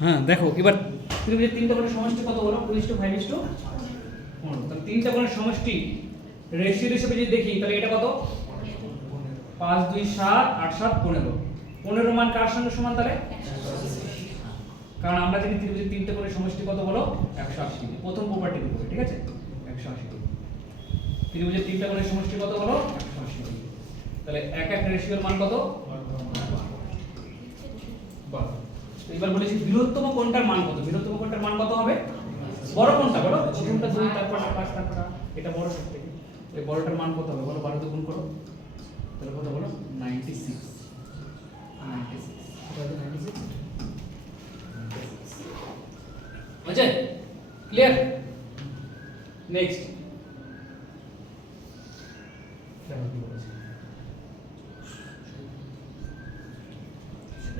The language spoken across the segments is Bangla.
হ্যাঁ দেখো এবার ত্রিভুজের তিনটা কোণের সমষ্টি কত বলো 2:5:15 তাহলে তিনটা কোণের সমষ্টি রেশিও হিসেবে যদি দেখি তাহলে এটা কত 5 2 7 8 7 15 15 মান কার সঙ্গে সমান তাহলে কারণ আমরা জানি ত্রিভুজের তিনটা কোণের সমষ্টি কত বলো 180 ডিগ্রি প্রথম প্রপার্টি দেখো ঠিক আছে 180 ডিগ্রি ত্রিভুজের তিনটা কোণের সমষ্টি কত বলো 180 ডিগ্রি তাহলে এক এক রেশিওর মান কত 12 এবার বলেছি বৃহত্তম কোণটার মান কত বৃহত্তম কোণটার মান কত হবে বড় কোণটা বলো প্রথমটা 2 তারপর 5 তারপর এটা বড় সবথেকে এই বড়টার মান কত হবে বলো 12 দিয়ে গুণ করো তাহলে কত বলো 96 বুঝে ক্লিয়ার নেক্সট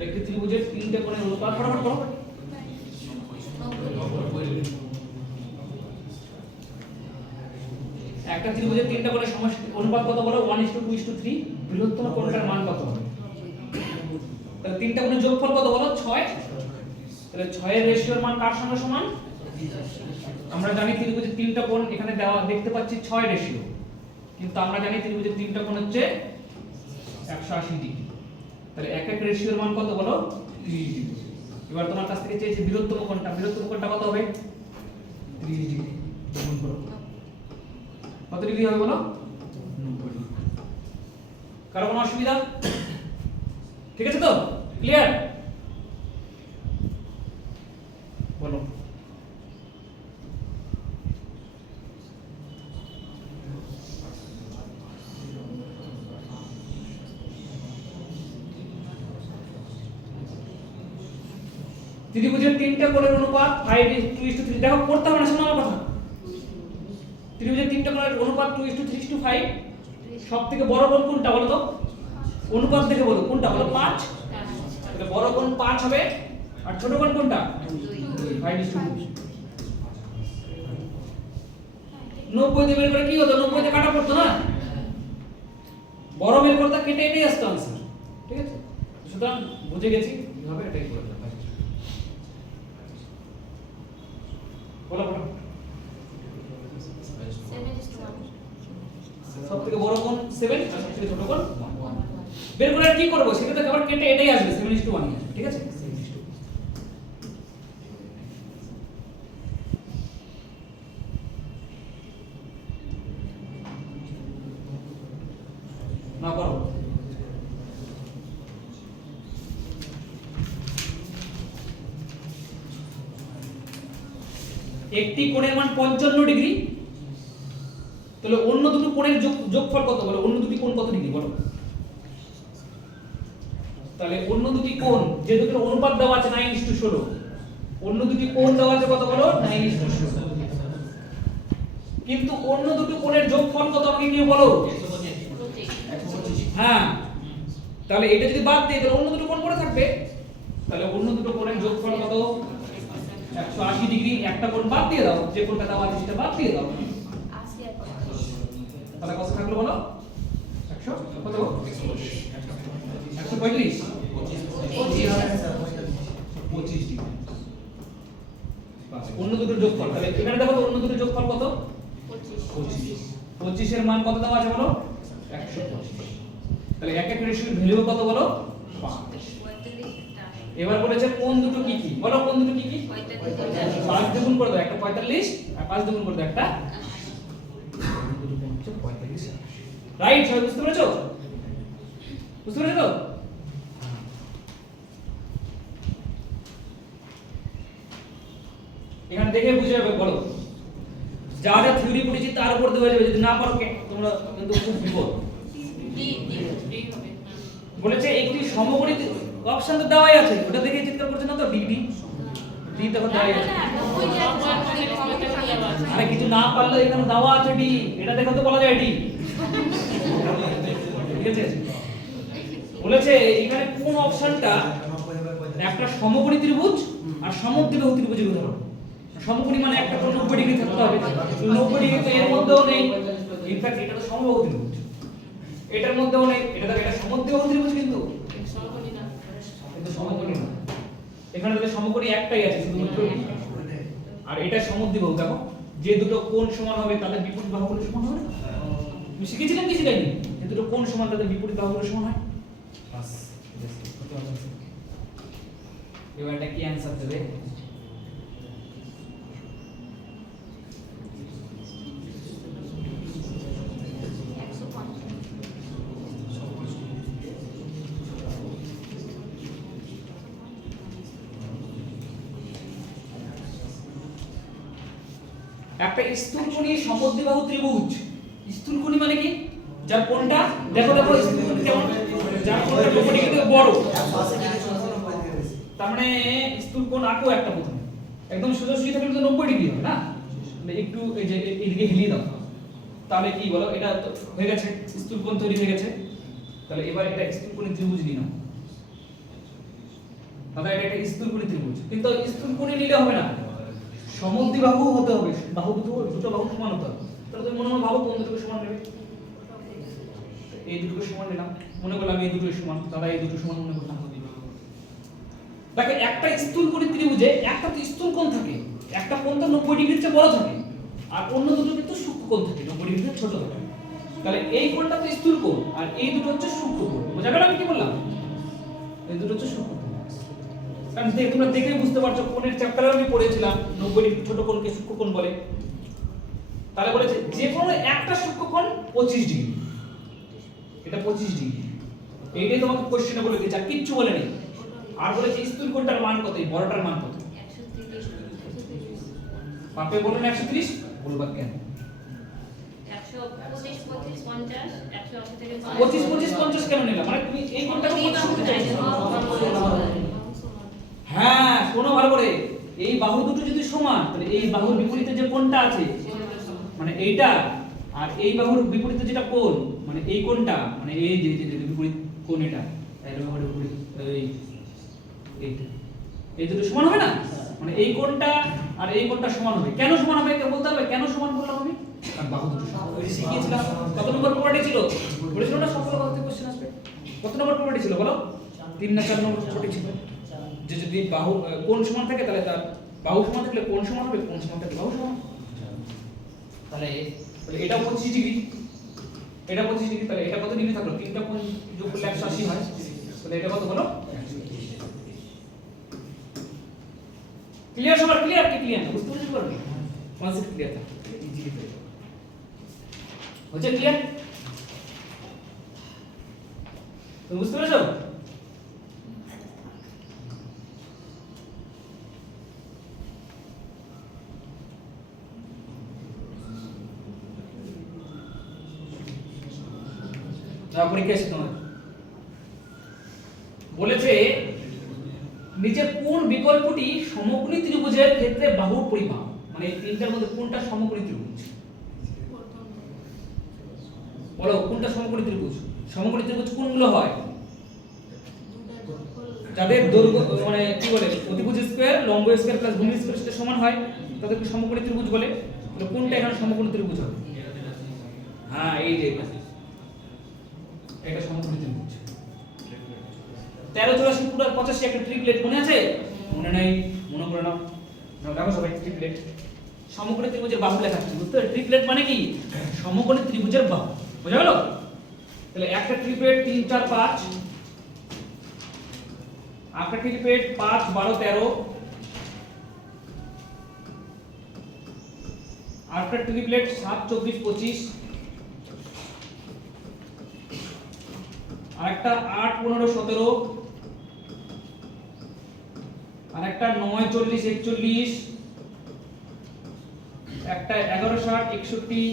একটি ত্রিভুজের তিনটে কোণের অনুপাত ফটাফট করো একটা ত্রিভুজের তিনটা কোণের সমষ্টি অনুপাত কত বলো 1:2:3 বৃহত্তম কোণটার মান কত হবে তাহলে তিনটা কোণের যোগফল কত বলো 6 তাহলে 6 এর রেশিওর মান কার সঙ্গে সমান আমরা জানি ত্রিভুজের তিনটা কোণ এখানে দেওয়া দেখতে পাচ্ছি 6 রেশিও কিন্তু আমরা জানি ত্রিভুজের তিনটা কোণ হচ্ছে 180 ডিগ্রি তাহলে এক এক রেশিওর মান কত বলো 30 ডিগ্রি এবার তোমার কাছ থেকে চেয়েছে বৃহত্তম কোণটা কত হবে 30 ডিগ্রি গুণ করো কত ডিগ্রি হবে বলো 90 ডিগ্রি কারো কোনো অসুবিধা ঠিক আছে তো ক্লিয়ার বলো ত্রিভুজের তিনটা কোণের অনুপাত 5:2:3 দেখো করতে হবে না শোনো আমার কথা ত্রিভুজের তিনটা কোণের অনুপাত 2:3:5 সবথেকে বড় কোণ কোনটা বলো তো অনুপাত দেখে বলো কোনটা বলো 5 তাহলে বড় কোণ 5 হবে আর ছোট কোণ কোনটা 5:2 90 দিয়ে বের করে কি হতো 90 দিয়ে কাটা পড়তো না বড় বের করতে কেটে এটাই আসতো आंसर ঠিক আছে সুতরাং বুঝে গেছি কিভাবে এটাই করে দেব বলো বলো সবথেকে বড় কোণ 7 আর সবথেকে ছোট কোণ 1 বের করে কি করব সেটা তো আবার কেটে এটাই আসবে 7:1 ঠিক আছে 7:2 না করো একটি কোণের মান 55 ডিগ্রি তাহলে অন্য দুটো কোণের যোগফল কত বলো অন্য দুটি কোণ কত ডিগ্রি বলো তাহলে অন্য দুটি কোণ যে দুটোর অনুপাত দেওয়া আছে 9:16 অন্য দুটি কোণ দেওয়া আছে কত বলো 9:16 কিন্তু অন্য দুটো কোণের যোগফল কত আমাকে কি বলো 125 হ্যাঁ তাহলে এটা যদি বাদ দেই তাহলে অন্য দুটো কোণ পড়ে থাকবে তাহলে অন্য দুটো কোণের যোগফল কত 180 ডিগ্রি একটা কোণ বাদ দিয়ে দাও যে কোণটা দেওয়া আছে সেটা বাদ দিয়ে দাও তাহলে কত থাকলো বলো 100 কত 135 25 ডিগ্রি অন্য দুটোর যোগফল তাহলে এখানে দেখো তো অন্য দুটোর যোগফল কত 25 এর মান কত দেওয়া আছে বলো 125 তাহলে এক এক রেশিওর ভ্যালু কত বলো 5 এবার বলেছে কোণ দুটো কি কি বলো কোণ দুটো কি কি 5 দিয়ে গুণ করে দাও একটা 45 আর 5 দিয়ে গুণ করে দাও একটা রাইট সবাই বুঝতে পেরেছো তো এখানে দেখে বুঝে যাবে বলো যা যা থিওরি পড়েছি তার উপর দেওয়া যাবে যদি না পারো তোমরা কিন্তু খুব বিপদ বলেছে একটি সমকোণী অপশন তো দেওয়াই আছে ওটা দেখে চিন্তা করছ না তো ডি তখন দেওয়াই আছে আরে কিছু না পারলে এখানে দেওয়া আছে ডি এটা দেখো তো বলা যায় ডি ঠিক আছে বলেছে এখানে কোন অপশনটা একটা সমকোণী ত্রিভুজ আর সমদ্বিবাহু ত্রিভুজের উদাহরণ সমকোণী মানে একটা কোণ 90 ডিগ্রি থাকতে হবে 90 ডিগ্রি তো এর মধ্যেও নেই ইনফ্যাক্ট এটা তো সমবাহু ত্রিভুজ এটার মধ্যেও নেই এটা তো এটা সমদ্বিবাহু ত্রিভুজ কিন্তু সমকোণী না এখানে তাহলে সমকোণী একটাই আছে শুধুমাত্র এইটা। আর এটা সমদ্বিবাহু, দেখো যে দুটো কোণ সমান হবে তাদের বিপরীত বাহুগুলো সমান হবে। তুমি শিখেছিলেন কি শিখাইনি? যে দুটো কোণ সমান তাদের বিপরীত বাহুগুলো সমান হয়। বাস এবার এটা কি অ্যানসার দেবে? একটা স্থূলকোণী সমদ্বিবাহু ত্রিভুজ। স্থূলকোণী মানে কি? যার কোণটা দেখো দেখো স্থূলকোণ কেমন, যার কোণটা প্রপার্টি কিন্তু বড়। তার মানে স্থূলকোণ আঁকো একটা প্রথমে, একদম সোজাসুজি থাকলে তো 90 ডিগ্রি হবে না, একটু এই যে এইদিকে হিলিয়ে দাও, তাহলে কি বলো, এটা তো হয়ে গেছে, স্থূলকোণ তৈরি হয়ে গেছে। তাহলে এবার এটা স্থূলকোণী ত্রিভুজ নিয়ে নাও। তাহলে এটা একটা স্থূলকোণী ত্রিভুজ, কিন্তু স্থূলকোণী নিলে হবে না, সমদ্বিবাহু হতে হবে, বাহু দুটো বাহু সমান হতে হবে। তাহলে তুমি মনে মনে ভাবো কোন দুটো সমান নেবে। এই দুটো সমান নিলাম, মনে করলাম এই দুটো সমান, তাহলে এই দুটো সমান মনে করলাম। দেখো একটা স্থূলকোণী ত্রিভুজে একটা তো স্থূলকোণ থাকে, একটা কোণ তো 90 ডিগ্রির চেয়ে বড় থাকে, আর অন্য দুটো কিন্তু সূক্ষ্মকোণ থাকে, 90 ডিগ্রির চেয়ে ছোট থাকে। তাহলে এই কোণটা তো স্থূলকোণ আর এই দুটো হচ্ছে সূক্ষ্মকোণ। বোঝা গেল আমি কি বললাম? এই দুটো হচ্ছে সূক্ষ্মকোণ। কারণ তোমরা দেখেই বুঝতে পারছো, কোণের চ্যাপ্টারে আমি পড়েছিলাম 90 ডিগ্রি ছোট কোণকে সূক্ষ্মকোণ বলে। তাহলে বলেছে যে কোনো একটা সূক্ষ্মকোণ 25 ডিগ্রি, এটা 25 ডিগ্রি। এইটাই তোমাকে কোশ্চেনে বলে দিয়েছে, আর কিচ্ছু বলে নেই। আর বলেছে স্থূলকোণটার মান কত, এই বড়টার মান কত? 130। পাপে বলুন 130, বলবা কেন? 125 25 50 180 থেকে 25 25 50 কেন নিলাম? মানে তুমি এই কোণটাকে 25 করতে চাইছো। হ্যাঁ, শোনো ভালো করে, এই বাহু দুটো যদি সমান, তাহলে এই বাহুর বিপরীতে যে কোণটা আছে, মানে এইটা, আর এই বাহুর বিপরীতে যেটা কোণ, মানে এই কোণটা, মানে এই যে বিপরীত কোণ, এটা এর বিপরীত এইটা, এই দুটো সমান হবে না? মানে এই কোণটা আর এই কোণটা সমান হবে। কেন সমান হবে কে বলতে পারবে? কেন সমান বললাম আমি? কারণ বাহু দুটো সমান। ওই শিখিয়েছিলাম, কত নম্বর প্রপার্টি ছিল বলেছিল না? সবগুলো করতে কোশ্চেন আসবে। কত নম্বর প্রপার্টি ছিল বলো? 3 না 4 নম্বর প্রপার্টি ছিল, যে যদি বাহু কোণ সমান থাকে তাহলে তার বাহু সমান থাকলে কোণ সমান হবে, কোণ সমান থাকলে বাহু সমান। তাহলে এটা 25 ডিগ্রি, এটা 25 ডিগ্রি, তাহলে এটা কত ডিগ্রি থাকলো? তিনটা কোণ যোগ করলে 180 হয়। তাহলে এটা কত হলো? ক্লিয়ার সবার? ক্লিয়ার কি ক্লিয়ার না? বুঝতে পারবে? কনসেপ্ট ক্লিয়ার থাকে, ইজিলি হয়ে যাবে। হচ্ছে ক্লিয়ার? তুমি বুঝতে পেরেছো? পরীক্ষা এসে তোমার বলেছে নিচের কোন বিকল্পটি সমকোণী ত্রিভুজের ক্ষেত্রে বাহুর পরিমাপ, মানে এই তিনটার মধ্যে কোনটা সমকোণী ত্রিভুজ? বলো কোনটা সমকোণী ত্রিভুজ? সমকোণী ত্রিভুজ কোনগুলো হয়? যাদের দৈর্ঘ্য মানে কি বলে, অতিভুজ স্কয়ার লম্ব স্কয়ার প্লাস ভূমি স্কয়ার সেটা সমান হয়, তাদেরকে সমকোণী ত্রিভুজ বলে। তাহলে কোনটা এখানে সমকোণী ত্রিভুজ হবে? হ্যাঁ, এই যে এটা সমকোণী ত্রিভুজ। 13 84 পুরো 85 একটা ট্রিপলেট মনে আছে? মনে নাই? মনে করে নাও। দেখো সবাই, ট্রিপলেট সমকোণী ত্রিভুজের বাহু লেখাচ্ছি, বুঝতে? ট্রিপলেট মানে কি? সমকোণী ত্রিভুজের বাহু। বোঝা গেল? তাহলে একটা ট্রিপলেট 3 4 5, একটা ট্রিপলেট 5 12 13, আরেকটা ট্রিপলেট 7 24 25, আরেকটা 8 15 17, আরেকটা 9 40 41, একটা 11 60 61,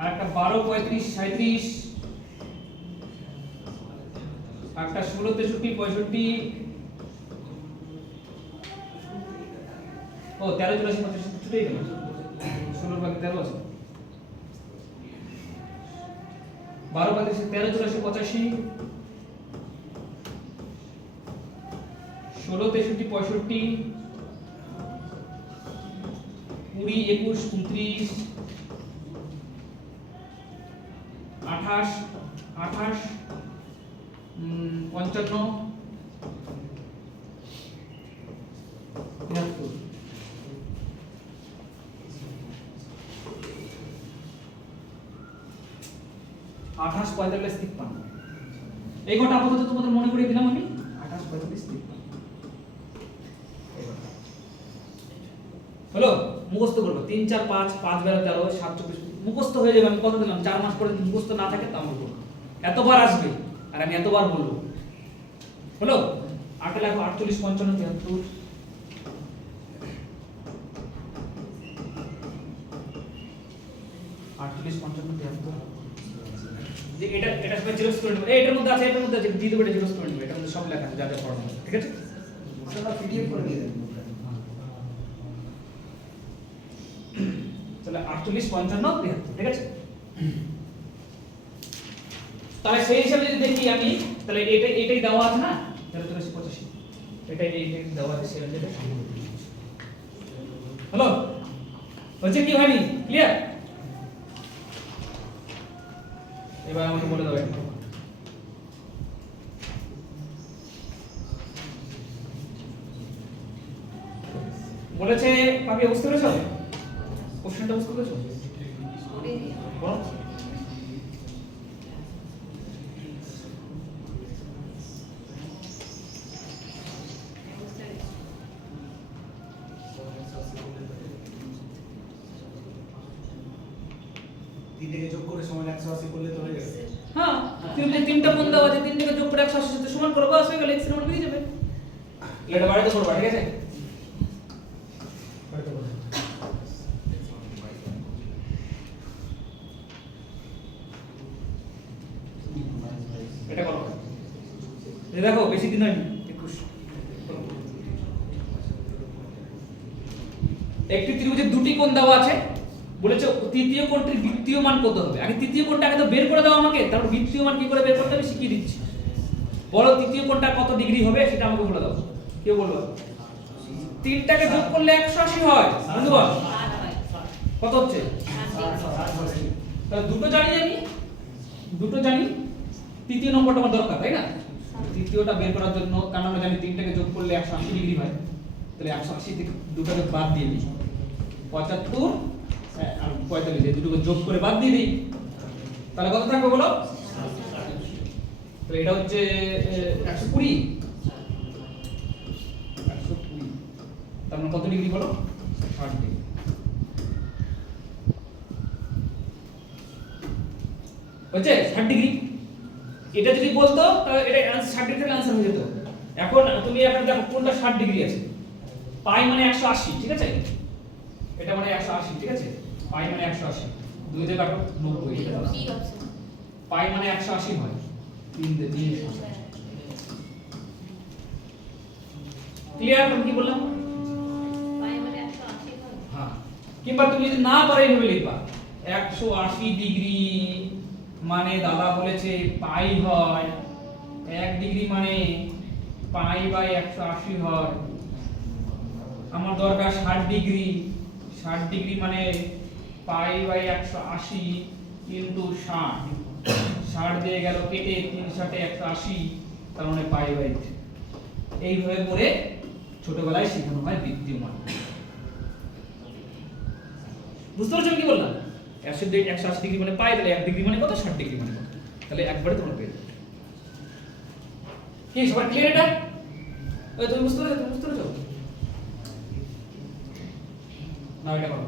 আরেকটা 12 35 37, একটা 16 63 65, ও 13 84 85 ছুটেই গেল, 16 ভাগ 13 আছে, 12 ভাগ 13 84 85, 16 63 65, 20 21 29, 28 58 55, 45 53 এই কটা আপাতত তোমাদের মনে করিয়ে দিলাম আমি 28 45 53 হলো মুখস্থ করবে 3 4 5 5 12 13 7 24 মুখস্থ হয়ে যাবে আমি কত দিলাম 4 মাস পরে যদি মুখস্থ না থাকে তা আমি বলবো এতবার আসবে আর আমি এতবার বলবো হলো 8 লাখ 48 55 73 48 55 73 যে এটা সবাই জেরক্স করে নেবে এটার মধ্যে আছে দিয়ে দেবো এটা জেরক্স করে নেবে এটার মধ্যে সব লেখা আছে যা যা পড়ানো আছে ঠিক আছে ওটা পিডিএফ করে দিয়ে দেন তাহলে 48 55 73 ঠিক আছে তাহলে সেই হিসাবে যদি দেখি আমি তাহলে এটাই দেওয়া আছে না 83 85 এটাই দেওয়া আছে সেই অনুযায়ী হ্যালো হচ্ছে কি হয়নি ক্লিয়ার এবার আমাকে বলে দাও একটু বলেছে পাবি বুঝতে পেরেছো কোশ্চেনটা বুঝতে পেরেছো বলো তিনটাকে যোগ করে সমান 180 করলে তো হয়ে যাবে হ্যাঁ তিনটা কোণ দেওয়া আছে তিনটাকে যোগ করে 180 সাথে সমান করো বাস হয়ে গেল x এর মান বেরিয়ে যাবে এটা বাড়াতে করবা ঠিক আছে বাড়াতে করো এটা করো এই দেখো বেশি দিন হয়নি 21 একটি ত্রিভুজের দুটি কোণ দেওয়া আছে বলেছে তৃতীয় কোণটির বৃত্তীয় মান কত হবে আগে তৃতীয় কোণটা আগে তো বের করে দাও আমাকে তারপর বৃত্তীয় মান কি করে বের করতে হবে শিখিয়ে দিচ্ছি বলো তৃতীয় কোণটা কত ডিগ্রি হবে সেটা আমাকে বলে দাও কেউ বলবে তিনটাকে যোগ করলে 180 হয় বন্ধুগণ কত হচ্ছে তাহলে দুটো জানি তৃতীয় নম্বরটা আমার দরকার তাই না তৃতীয়টা বের করার জন্য কারণ আমরা জানি তিনটাকে যোগ করলে 180 ডিগ্রি হয় তাহলে 180 থেকে দুটোকে বাদ দিয়ে দিই 75 আর 45 এই দুটোকে যোগ করে বাদ দিয়ে দিই তাহলে কত থাকবে বলো তাহলে এটা হচ্ছে 120 তার মানে কত ডিগ্রি বলো 60 ডিগ্রি হচ্ছে 60 ডিগ্রি এটা যদি বলতো তাহলে এটা 60 ডিগ্রি থেকে आंसर হয়ে যেত এখন তুমি এখন দেখো কোনটা 60 ডিগ্রি আছে পাই মানে 180 ঠিক আছে এটা মানে 180 ঠিক আছে পাই মানে 180 দুই দিয়ে কাটো 90 এটা দাও পাই মানে 180 হয় 3 দিয়ে 3 ক্লিয়ার আমি কি বললাম পাই মানে 180 হয় হ্যাঁ কিংবা তুমি যদি না পারো এইভাবে লিখবা 180 ডিগ্রি মানে দাদা বলেছে পাই হয় 1 ডিগ্রি মানে পাই বাই 180 হয় আমার দরকার 60 ডিগ্রি মানে পাই বাই 180 ইনটু 60 দিয়ে গেল কেটে 3 60 180 তার মানে পাই বাই এইভাবে করে ছোটবেলায় শেখানো হয় বৃত্তীয় মান বুঝতে পারছো কি বললাম 180 ডিগ্রি মানে পাই তাহলে 1 ডিগ্রি মানে কত 60 ডিগ্রি মানে কত তাহলে একবারে তোমরা পেয়ে যাবে কি সবার ক্লিয়ার এটা ওই তুমি বুঝতে পেরেছো না এটা করো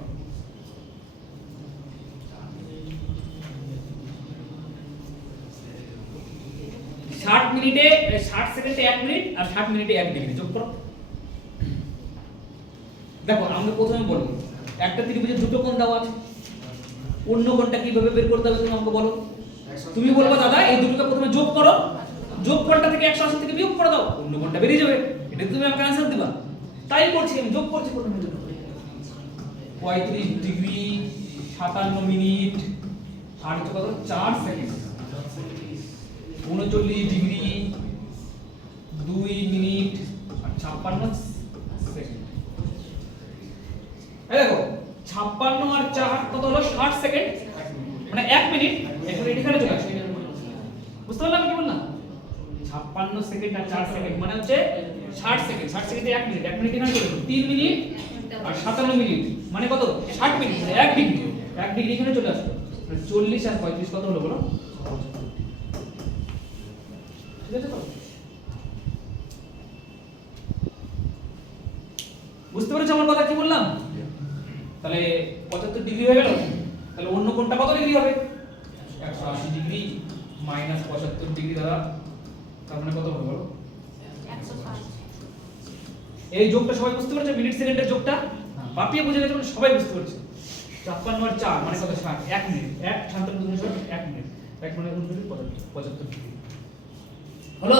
মিনিটে 60 সেকেন্ডে 1 মিনিট আর 60 মিনিটে 1 ডিগ্রি যোগ করো দেখো আমরা প্রথমে বলি একটা ত্রিভুজের দুটো কোণ দেওয়া আছে অন্য কোণটা কিভাবে বের করতে হবে তুমি আমাকে বলো তুমি বলবা দাদা এই দুটোকে প্রথমে যোগ করো যোগফলটা থেকে 180 থেকে বিয়োগ করে দাও অন্য কোণটা বেরিয়ে যাবে এটা তুমি আমাকে आंसर দিবা তাই করছি আমি যোগ করছি প্রথমে 35 ডিগ্রি 57 মিনিট আর কত 4 সেকেন্ড 39 ডিগ্রি 2 মিনিট আর 56 সেকেন্ড এই দেখো 56 আর 4 কত হলো 60 সেকেন্ড মানে 1 মিনিট এখন এখানে চলে আসে বুঝতে পারলাম কি বললাম 56 সেকেন্ড আর 4 সেকেন্ড মানে হচ্ছে 60 সেকেন্ড 60 সেকেন্ডে 1 মিনিট 1 মিনিট এখানে চলে আসে 3 মিনিট আর 57 মিনিট মানে কত 60 মিনিট 1 ডিগ্রি এখানে চলে আসলো 40 আর 35 কত হলো বলো পেরেছো আমার কথা কি বললাম? তাহলে 75 ডিগ্রি হয়ে গেল। তাহলে অন্য কোণটা কত ডিগ্রি হবে? 180 ডিগ্রি মাইনাস 75 ডিগ্রি দ্বারা, তার মানে কত হবে বলো? 105। এই যোগটা সবাই বুঝতে পেরেছো? মিনিট সেকেন্ডের যোগটা বাপিয়ে বুঝে গেছে মানে সবাই বুঝতে পেরেছে। 56 আর 4 মানে কত? 60। 1 মিনিট, 1 56 গুণ 60 1 মিনিট, 1 মানে গুণ 75 ডিগ্রি হলো।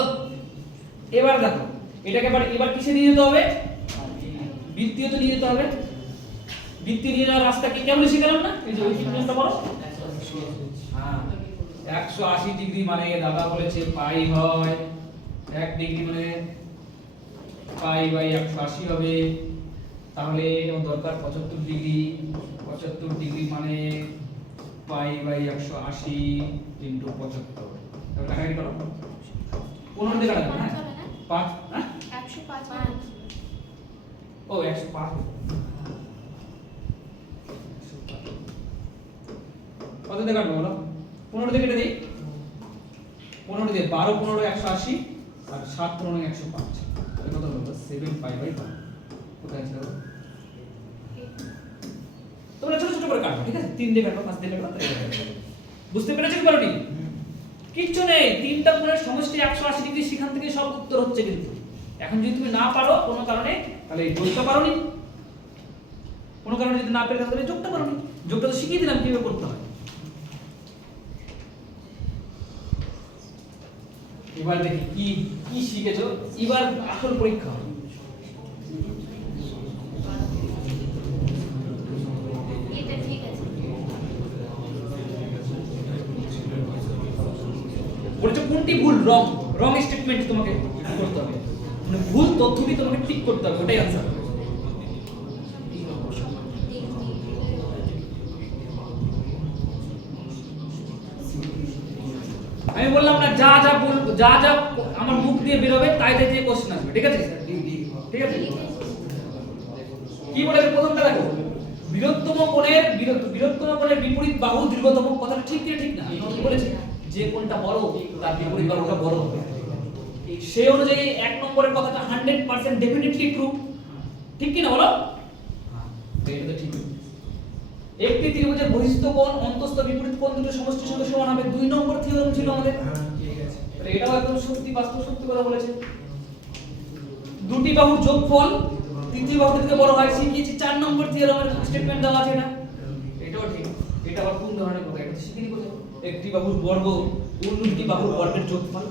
এবার দেখো এটাকে এবার কিসে নিয়ে যেতে হবে? বৃত্তীয়তে নিয়ে যেতে হবে। বৃত্তি নিয়ে যাওয়ার রাস্তা কি কেমন শিখলাম না? এই যে ওই সিকোয়েন্সটা বলো। হ্যাঁ 180 ডিগ্রি মানে দাদা বলেছে পাই হয় 1 ডিগ্রি মানে পাই বাই 180 হবে। তাহলে আমার দরকার 75 ডিগ্রি। 75 ডিগ্রি মানে পাই বাই 180 ইনটু 75। তাহলে কাটাকাটি করো। 15 দিয়ে কাটাবে হ্যাঁ 5 হ্যাঁ 105। ও 105 কত দিয়ে কাটবো বলো? 15 দিয়ে কেটে দিই। 15 দিয়ে 12 15 180 আর 7 15 105। তাহলে কত হলো? 7 পাই বাই 5। কোথায় আছে দাও? তোমরা ছোট ছোট করে কাটবে ঠিক আছে? 3 দিয়ে কাটবো 5 দিয়ে কাটবো। বুঝতে পেরেছো কি পারোনি? কিচ্ছু নেই। তিনটা কোণের সমষ্টি 180 ডিগ্রি, সেখান থেকে সব উত্তর হচ্ছে। কিন্তু এখন যদি তুমি না পারো কোনো কারণে তাহলে এই যোগটা পারোনি। কোনো কারণে যদি না পেরে থাকো তাহলে যোগটা পারোনি। যোগটা তো শিখিয়ে দিলাম কিভাবে করতে হয়। এবার দেখি কি কি শিখেছো। এবার আসল পরীক্ষা হবে। এটা ঠিক আছে। বলছো কোনটি ভুল? রং স্টেটমেন্ট তোমাকে করতে হবে, মানে ভুল তথ্যটি তোমাকে ঠিক করতে হবে, ওটাই आंसर। আমি বললাম না যা যা বলবো, যা যা আমার মুখ দিয়ে বের হবে তাই তাই কোশ্চেন আসবে, ঠিক আছে? ঠিক আছে। কি বলেছে প্রথমটা দেখো, বৃহত্তম কোণের বিপরীত বাহু দীর্ঘতম। কথাটা ঠিক কি ঠিক না? কি বলেছে? যে কোণটা বড় তার বিপরীত বাহুটা বড় হবে। সেই অনুযায়ী 1 নম্বরের কথাটা 100% ডেফিনেটলি ট্রু। ঠিক কি না বলো? হ্যাঁ এটা তো ঠিক। একটি ত্রিভুজের বহিস্থ কোণ অন্তস্থ বিপরীত কোণ দুটো সমষ্টির সঙ্গে সমান হবে। 2 নম্বর থিওরেম ছিল আমাদের। ঠিক আছে। তাহলে এটাও একদম সত্যি, বাস্তব সত্যি কথা বলেছে। দুটি বাহুর যোগফল তৃতীয় বাহু থেকে বড় হয় শিখিয়েছি। 4 নম্বর থিওরেমের স্টেটমেন্ট দেওয়া আছে এটা। এটাও ঠিক। এটা আবার কোন ধরনের কথা? এটা শিখিনি কোথায়? একটি বাহুর বর্গ অন্য দুটি বাহুর বর্গের যোগফল।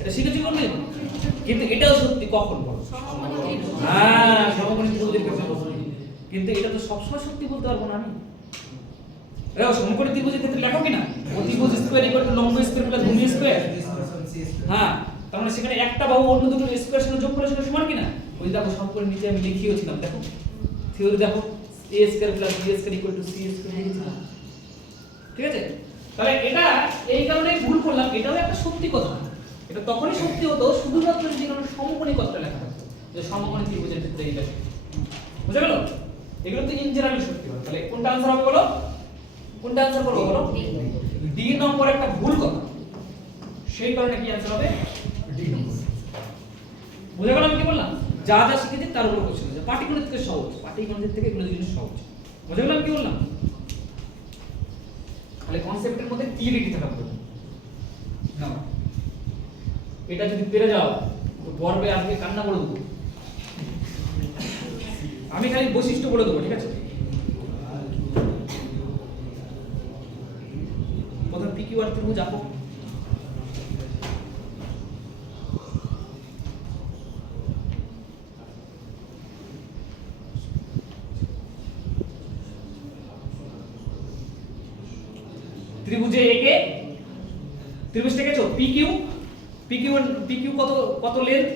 এটা শিখেছি কোন দিন? কিন্তু এটাও সত্যি কখন বলো? হ্যাঁ সমকোণী ত্রিভুজের ক্ষেত্রে বলছি। কিন্তু এটা তো সবসময় সত্যি বলতে পারবো না আমি। এরা সমকোণী ত্রিভুজের ক্ষেত্রে লেখো কি না? অতিভুজ স্কয়ার ইকুয়াল টু লম্ব স্কয়ার প্লাস ভূমি স্কয়ার। হ্যাঁ তার মানে সেখানে একটা বাহু অন্য দুটো স্কয়ার সঙ্গে যোগ করে সেটা সমান কি না? ওই দেখো সমকোণের নিচে আমি লিখিয়েছিলাম, দেখো থিওরি দেখো, a square plus b square equal to c square লিখেছিলাম। ঠিক আছে? তাহলে এটা এই কারণে ভুল করলাম। এটাও একটা সত্যি কথা। এটা তখনই সত্যি হতো শুধুমাত্র যদি কোনো সমকোণী কথাটা লেখা থাকতো, যে সমকোণী ত্রিভুজের ক্ষেত্রে এইটা। বুঝা গেল? এগুলো তো ইন জেনারেল সত্যি কথা। তাহলে কোনটা आंसर হবে বলো? কোনটা आंसर করব বলো? ডি নম্বর একটা ভুল কথা, সেই কারণে কি आंसर হবে? ডি নম্বর। বুঝা গেল আমি কি বললাম? যা যা শিখেছি তার উপর কোশ্চেন আছে। পাটিগণিত থেকে সহজ, পাটিগণিত থেকে এগুলো জিনিস সহজ। বুঝা গেল আমি কি বললাম? তাহলে কনসেপ্টের মধ্যে ক্লিয়ারিটি থাকা প্রয়োজন। না এটা যদি পেরে যাও তো গর্বে আজকে কান্না করে দেবো। আমি খালি বৈশিষ্ট্য বলে দেবো, ঠিক আছে? প্রথম পি কিউ আর ত্রিভুজ আঁকো। ত্রিভুজে একে ত্রিভুজটা দেখেছো? পিকিউ কত লেন্থ?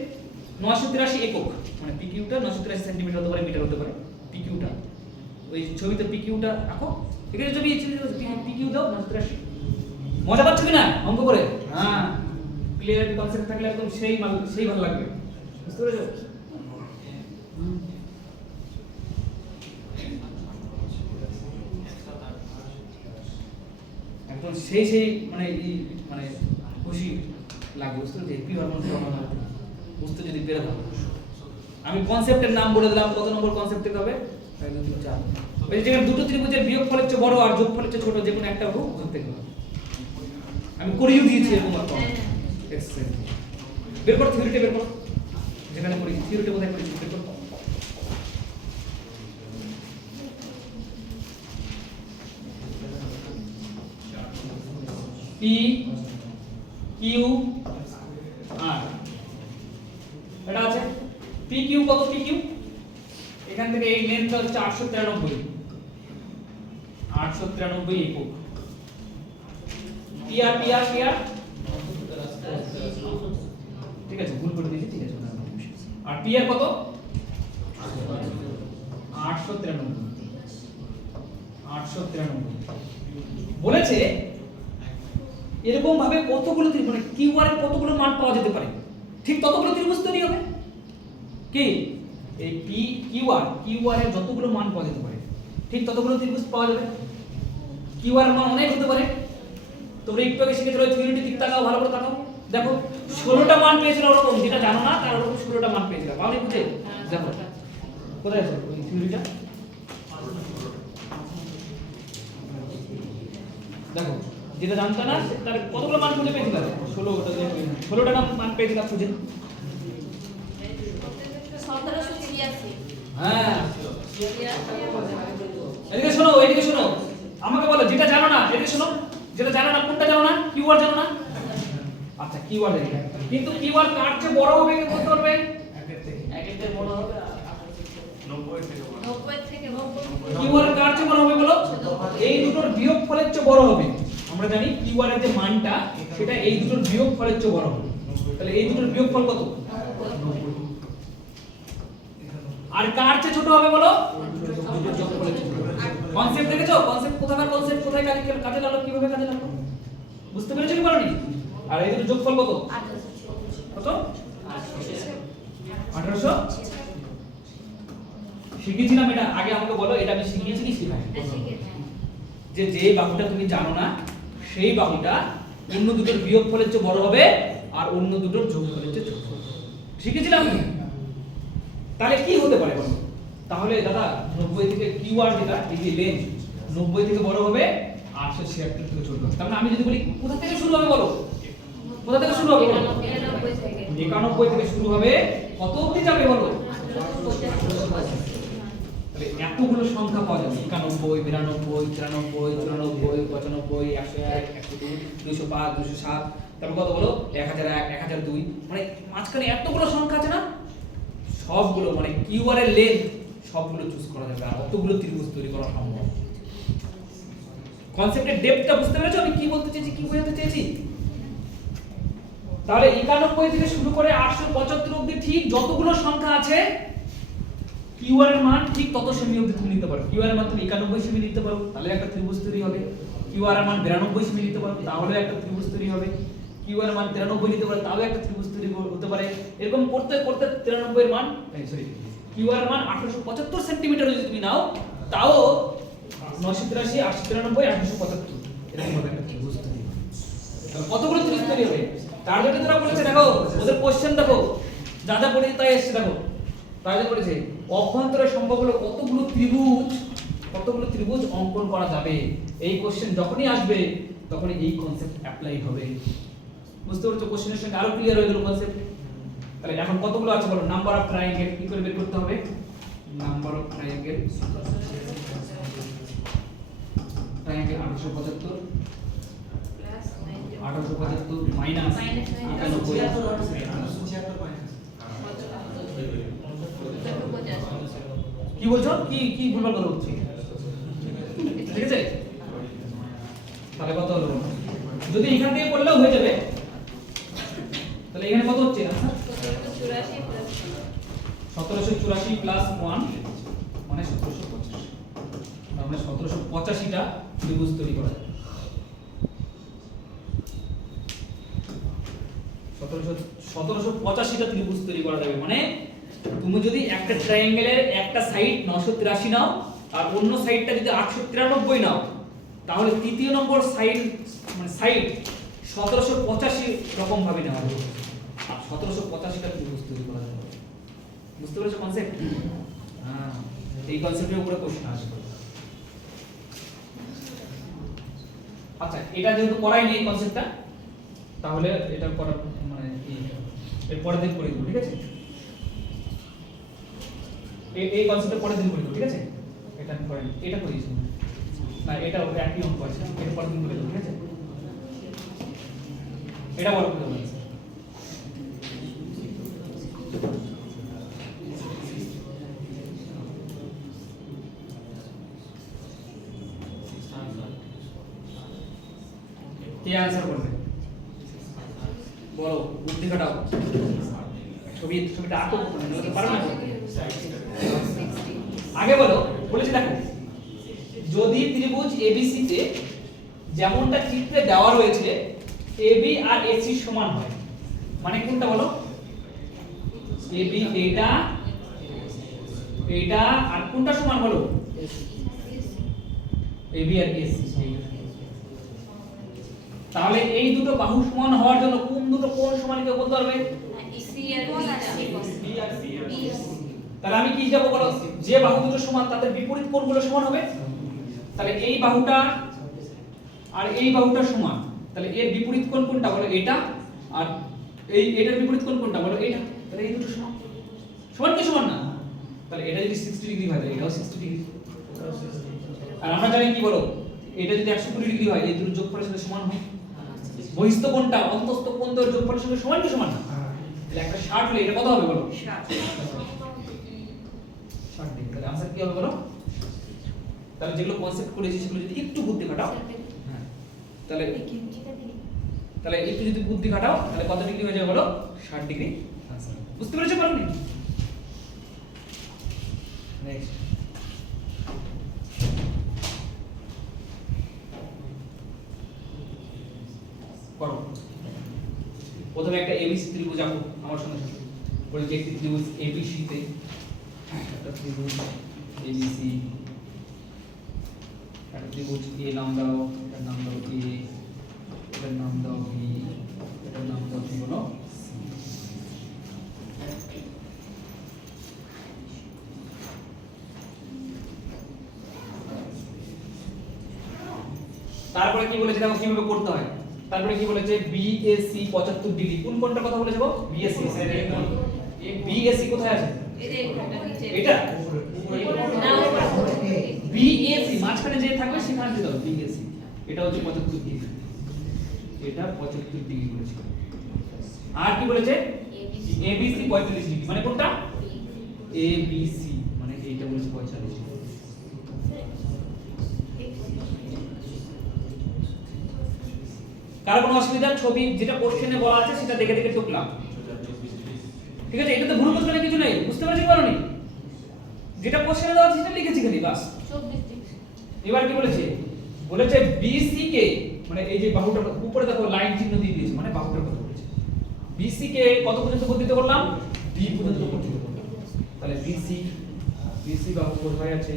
983 একক। মানে পিকিউটা 983 সেন্টিমিটার হতে পারে, মিটার হতে পারে। পিকিউটা ওই ছবিতে পিকিউটা আঁকো। এখানে ছবি পিকিউ দাও 983। মজা পাচ্ছ কি না অঙ্ক করে? হ্যাঁ ক্লিয়ার কনসেপ্ট থাকলে একদম সেই ভালো লাগবে। বুঝতে পেরেছো? একদম সেই মানে খুশি লাগবে। বুঝতে পেরেছো? হরমোন বুঝতে যদি পেরে থাকো। আমি কনসেপ্টের নাম বলে দিলাম, কত নম্বর কনসেপ্ট থেকে হবে 1 2 3 4। ওই যে যেখানে দুটো ত্রিভুজের বিয়োগফলের চেয়ে বড় আর যোগফলের চেয়ে ছোট যে কোনো একটা হোক ওখান থেকে হবে। আমি করিয়ে দিয়েছি এরকম একটা এক্সারসাইজ। বের করো থিওরিটা, বের করো যেখানে করেছি থিওরিটা কোথায় করেছি বের করো। পি কিউ আর এটা আছে পি কিউ কত, পি কিউ এখান থেকে এই লেন্থ হচ্ছে 893 একক। পি আর ঠিক আছে, ভুল করে দিয়েছি, ঠিক আছে। আর পি আর কত 893 বলেছে। এরকম ভাবে কতগুলো ত্রিভুজ মানে কিউ আর এর কতগুলো মান পাওয়া যেতে পারে, ঠিক ততগুলো ত্রিভুজ তৈরি হবে। কি এই পি কিউ আর এর যতগুলো মান পাওয়া যেতে পারে ঠিক ততগুলো ত্রিভুজ পাওয়া যাবে। কিউ আর এর মান অনেক হতে পারে। তোমরা একটু আগে শিখেছো ওই থিওরিটি দিক তাকাও, ভালো করে তাকাও, দেখো 16টা মান পেয়েছিল ওরকম, যেটা জানো না তার ওরকম 16টা মান পেয়েছিল। পাওনি বুঝে? দেখো কোথায় আছে ওই থিওরিটা, দেখো যেটা জানতো না তার কতগুলো মান খুঁজে পেয়েছিলাম, 16টা মান পেয়েছিলাম খুঁজে। 1786 হ্যাঁ এদিকে শোনো, এদিকে শোনো, আমাকে বলো যেটা জানো না, এদিকে শোনো, যেটা জানো না কোনটা জানো না, কিওয়ার্ড জানো না। আচ্ছা কিওয়ার্ড দেখি, কিন্তু কিওয়ার্ড কার চেয়ে বড় হবে কি বলতে পারবে? একের থেকে বড় হবে 90 থেকে 90। কিওয়ার্ড কার চেয়ে বড় হবে বলো? এই দুটোর বিয়োগফলের চেয়ে বড় হবে। আমরা জানি কিওয়ার্ডের যে মানটা সেটা এই দুটোর বিয়োগফলের চেয়ে বড় হবে। তাহলে এই দুটোর বিয়োগফল কত? আর কার চেয়ে ছোট হবে বলো? কনসেপ্ট দেখেছো? কনসেপ্ট কোথাকার কনসেপ্ট, কোথায় কাজে লাগলো, কিভাবে কাজে লাগলো বুঝতে পেরেছো কি পারোনি? আর এই দুটোর যোগফল কত? কত? 1800 শিখেছিলাম এটা আগে, আমাকে বলো এটা আমি শিখিয়েছি কি শিখাই? যে যে বাহুটা তুমি জানো না সেই বাহুটা অন্য দুটোর বিয়োগফলের চেয়ে বড় হবে আর অন্য দুটোর যোগফলের চেয়ে ছোট হবে। শিখেছিলাম। তাহলে কি হতে পারে বলো? তাহলে দাদা 90 থেকে কিওয়ার্ড যেটা এই যে লেন্থ 90 থেকে বড় হবে 876 থেকে ছোট হবে। তার মানে আমি যদি বলি কোথা থেকে শুরু হবে বলো? কোথা থেকে শুরু হবে বলো? 91 থেকে শুরু হবে, কত অবধি যাবে বলো? তাহলে এতগুলো সংখ্যা পাওয়া যাবে 91 92 93 94 95 101 102 205 207, তারপর কত বলো 1001 1002, মানে মাঝখানে এতগুলো সংখ্যা আছে না, সবগুলো মানে কিউআর এর লেন্থ সবগুলো চুজ করা যাবে আর অতগুলো ত্রিভুজ তৈরি করা সম্ভব। কনসেপ্টের ডেপথটা বুঝতে পেরেছো আমি কি বলতে চেয়েছি, কি বোঝাতে চেয়েছি? তাহলে 91 থেকে শুরু করে 875 অবধি ঠিক যতগুলো সংখ্যা আছে কিউআর এর মান ঠিক তত সেমি অবধি তুমি নিতে পারো। কিউআর এর মান তুমি 91 সেমি নিতে পারো, তাহলে একটা ত্রিভুজ তৈরি হবে। কিউআর এর মান 92 সেমি নিতে পারো, তাহলে একটা ত্রিভুজ তৈরি হবে। কিউআর এর মান 93 নিতে পারো, তাহলে একটা ত্রিভুজ তৈরি হতে পারে। এরকম করতে করতে 93 এর মান সরি কিউআর এর মান 875 সেন্টিমিটার যদি তুমি নাও, তাও 983 893 875 এরকম ভাবে একটা ত্রিভুজ তৈরি হবে। তাহলে কতগুলো ত্রিভুজ তৈরি হবে? তার জন্য তোরা বলেছে, দেখো ওদের কোশ্চেন দেখো, যা যা পড়েছে তাই এসেছে দেখো। তাই যা বলেছে অভ্যন্তরে সম্ভব হলো কতগুলো ত্রিভুজ অঙ্কন করা যাবে। এই কোশ্চেন যখনই আসবে তখনই এই কনসেপ্ট অ্যাপ্লাই হবে। বুঝতে পারছো? কোশ্চেনের সঙ্গে আরো ক্লিয়ার হয়ে গেল কনসেপ্ট। তাহলে এখন কতগুলো আছে বলো? নাম্বার অফ ট্রায়াঙ্গেল কি করে বের করতে হবে? নাম্বার অফ ট্রায়াঙ্গেল 875 মাইনাস 96 কি বলছো? কি কি ভুলভাল কথা হচ্ছে? ঠিক আছে, তাহলে কত হলো? যদি এখান থেকে করলেও হয়ে যাবে, তাহলে এখানে কত হচ্ছে आंसर? 1784 প্লাস 1 মানে 1785। তার মানে 1785টা ত্রিভুজ তৈরি করা যাবে। 1785টা ত্রিভুজ তৈরি করা যাবে। মানে তুমি যদি একটা ট্রায়াঙ্গেলের একটা সাইড 983 নাও আর অন্য সাইডটা যদি 893 নাও, তাহলে তৃতীয় নম্বর সাইড মানে সাইড 1785 রকম ভাবে নেওয়া হবে আর 1785টা ত্রিভুজ তৈরি করা যাবে। বুঝতে পেরেছো কনসেপ্ট? হ্যাঁ, এই কনসেপ্টের উপরে কোশ্চেন আসবে। আচ্ছা, এটা যেহেতু করাই নেই কনসেপ্টটা, তাহলে এটা করার মানে এর পরের দিন করে দেবো, ঠিক আছে? এই কনসেপ্টের পরের দিন করে দেবো, ঠিক আছে? এটা আমি করাই, এটা করে দিয়েছি না, এটা একই অঙ্ক আছে, এটা পরের দিন করে দেবো, ঠিক আছে? এটা বড় করে দেবো। কে आंसर করবে? বলো, বুদ্ধি খাটাও। ছবিটা আঁকো, বলতে পারো না? আগে বলো, বলেছি দেখো, যদি ত্রিভুজ ABC তে যেমনটা চিত্রে দেওয়া রয়েছে AB আর AC সমান হয়, মানে কোনটা বলো? AB এটা আর কোনটা সমান বলো? AB আর AC। তাহলে এই দুটো বাহু সমান হওয়ার জন্য কোন দুটো কোণ সমান কেউ বলতে পারবে? সি আর বি। তাহলে আমি কি যাব বলো, যে বাহু দুটো সমান তাদের বিপরীত কোণগুলো সমান হবে। তাহলে এই বাহুটা আর এই বাহুটা সমান, তাহলে এর বিপরীত কোণ কোনটা বলো? এটা। আর এটার বিপরীত কোণ কোনটা বলো? এটা। তাহলে এই দুটো সমান, সমান কি সমান না? তাহলে এটা যদি 60 ডিগ্রি হয় তাহলে এটাও 60 ডিগ্রি। আর আমরা জানি কি বলো, এটা যদি 120 ডিগ্রি হয় এই দুটো যোগফলের সাথে সমান হয়। বহিস্থ কোণটা অন্তস্থ কোণের যোগফলের সাথে সমান কি সমান না? তাহলে একটা 60 হলে এটা কত হবে বলো? 60 ডিগ্রি। তাহলে आंसर কি হবে বলো? তাহলে যেগুলো কনসেপ্ট করেছি সেগুলো যদি একটু বুদ্ধি খাটাও, হ্যাঁ, তাহলে একটু যদি বুদ্ধি খাটাও তাহলে কত ডিগ্রি হয়ে যাবে বলো? 60 ডিগ্রি आंसर। বুঝতে পেরেছো পারোনি? নেক্সট করো। প্রথমে একটা ABC ত্রিভুজ আঁকো আমার সঙ্গে সঙ্গে। বলে যে একটি ত্রিভুজ ABC তে, একটা ত্রিভুজ ABC, একটা ত্রিভুজ A নাম দাও, এটার নাম দাও A, এটার নাম দাও B, এটার নাম দাও কি বলো? C। তারপরে কি বলেছে দেখো কিভাবে করতে হয়। তারপরে কি বলেছে? BAC 75 degree. কোন কোণটার কথা বলেছে গো? BAC। BAC কোথায় আছে? এটা BAC মাঝখানে যে থাকবে সেখানে দিয়ে দাও BAC। এটা হচ্ছে 75 ডিগ্রি, এটা 75 ডিগ্রি বলেছে। আর কি বলেছে? ABC 45 ডিগ্রি, মানে কোনটা? ABC মানে এইটা বলেছে 45 ডিগ্রি। কারো কোনো অসুবিধা? ছবি যেটা কোশ্চেনে বলা আছে সেটা দেখে দেখে টুকলাম, ঠিক আছে? এটাতে ভুল করতে কিছু নেই, বুঝতে পারছি পারোনি? যেটা কোশ্চেনে দেওয়া আছে সেটা লিখেছি খালি বাস। এবার কি বলেছে? বলেছে BC কে, মানে এই যে বাহুটার উপরে দেখো লাইন চিহ্ন দিয়ে দিয়েছে, মানে বাহুটার কথা বলেছে। BC কে কত পর্যন্ত বর্ধিত করলাম? D পর্যন্ত বর্ধিত করলাম। তাহলে BC বাহু কোথায় আছে?